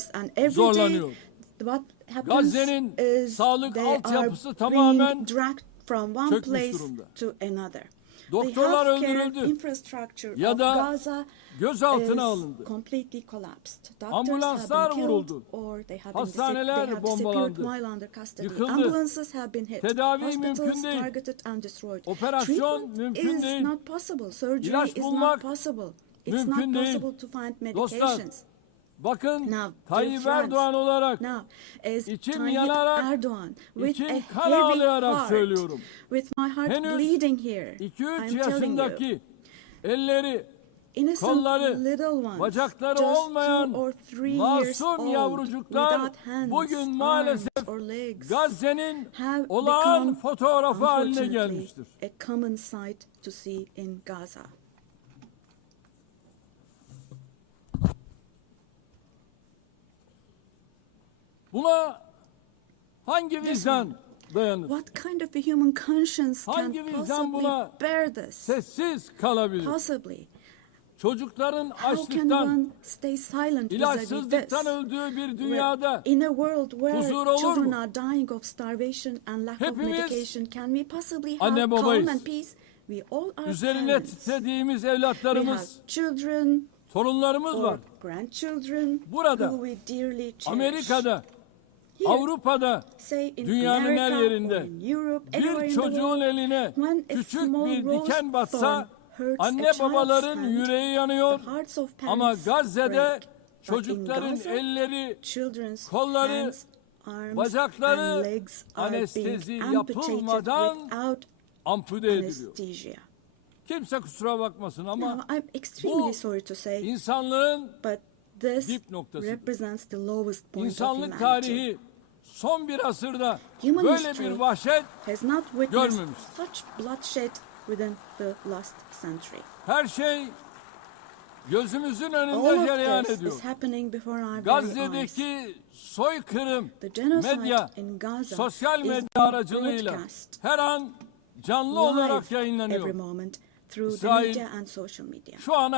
zorlanıyor. Gazze'nin sağlık altyapısı tamamen çökmüş durumda. Doktorlar öldürüldü ya da gözaltına alındı. Ambulanslar vuruldu. Hastaneler bombalandı. Yıkıldı. Tedavi mümkün değil. Operasyon mümkün değil. İlaç bulmak mümkün değil. Dostlar, bakın Tayyip Erdoğan olarak içim yanarak, içim kan ağlayarak söylüyorum. Henüz 2-3 yaşındaki elleri, kolları, bacakları olmayan masum yavrucuklar bugün maalesef Gazze'nin olağan fotoğrafı haline gelmiştir. Buna hangi vicdan dayanır? What kind of a human conscience can Hangi vicdan possibly buna bear this? sessiz kalabilir? Possibly. Çocukların How can one açlıktan, stay silent vis-a-vis this? ilaçsızlıktan öldüğü bir dünyada In a world where huzur olur children mu? are dying of starvation and lack of Hepimiz medication, can we possibly anne have calm babayız. and peace? We all are Üzerine parents. titrediğimiz We have evlatlarımız, children torunlarımız or var. grandchildren Burada, who we dearly cherish. Amerika'da, Here, Avrupa'da, say in dünyanın her America or yerinde in Europe, anywhere bir in the çocuğun world, eline when a küçük small bir rose diken batsa thorn hurts a anne child's babaların hand, yüreği yanıyor. the hearts of Ama parents Gazze'de break. But in çocukların Gaza, elleri, children's kolları, hands, arms, bacakları and legs are anestezi being amputated yapılmadan without ampute ediliyor. anesthesia. Kimse kusura bakmasın ama Now, I'm extremely bu sorry to say, insanlığın but this dip noktasıdır. represents the lowest point of insanlık humanity. tarihi son bir asırda Human böyle history bir vahşet has not witnessed görmemiştir. such bloodshed within the last century. Her şey gözümüzün All önünde cereyan of this ediyor. is happening before our very eyes. Gazze'deki soykırım, The genocide medya, in Gaza sosyal is medya being aracılığıyla broadcast her an canlı live olarak every yayınlanıyor. moment through the İsrail media and social media. Şu ana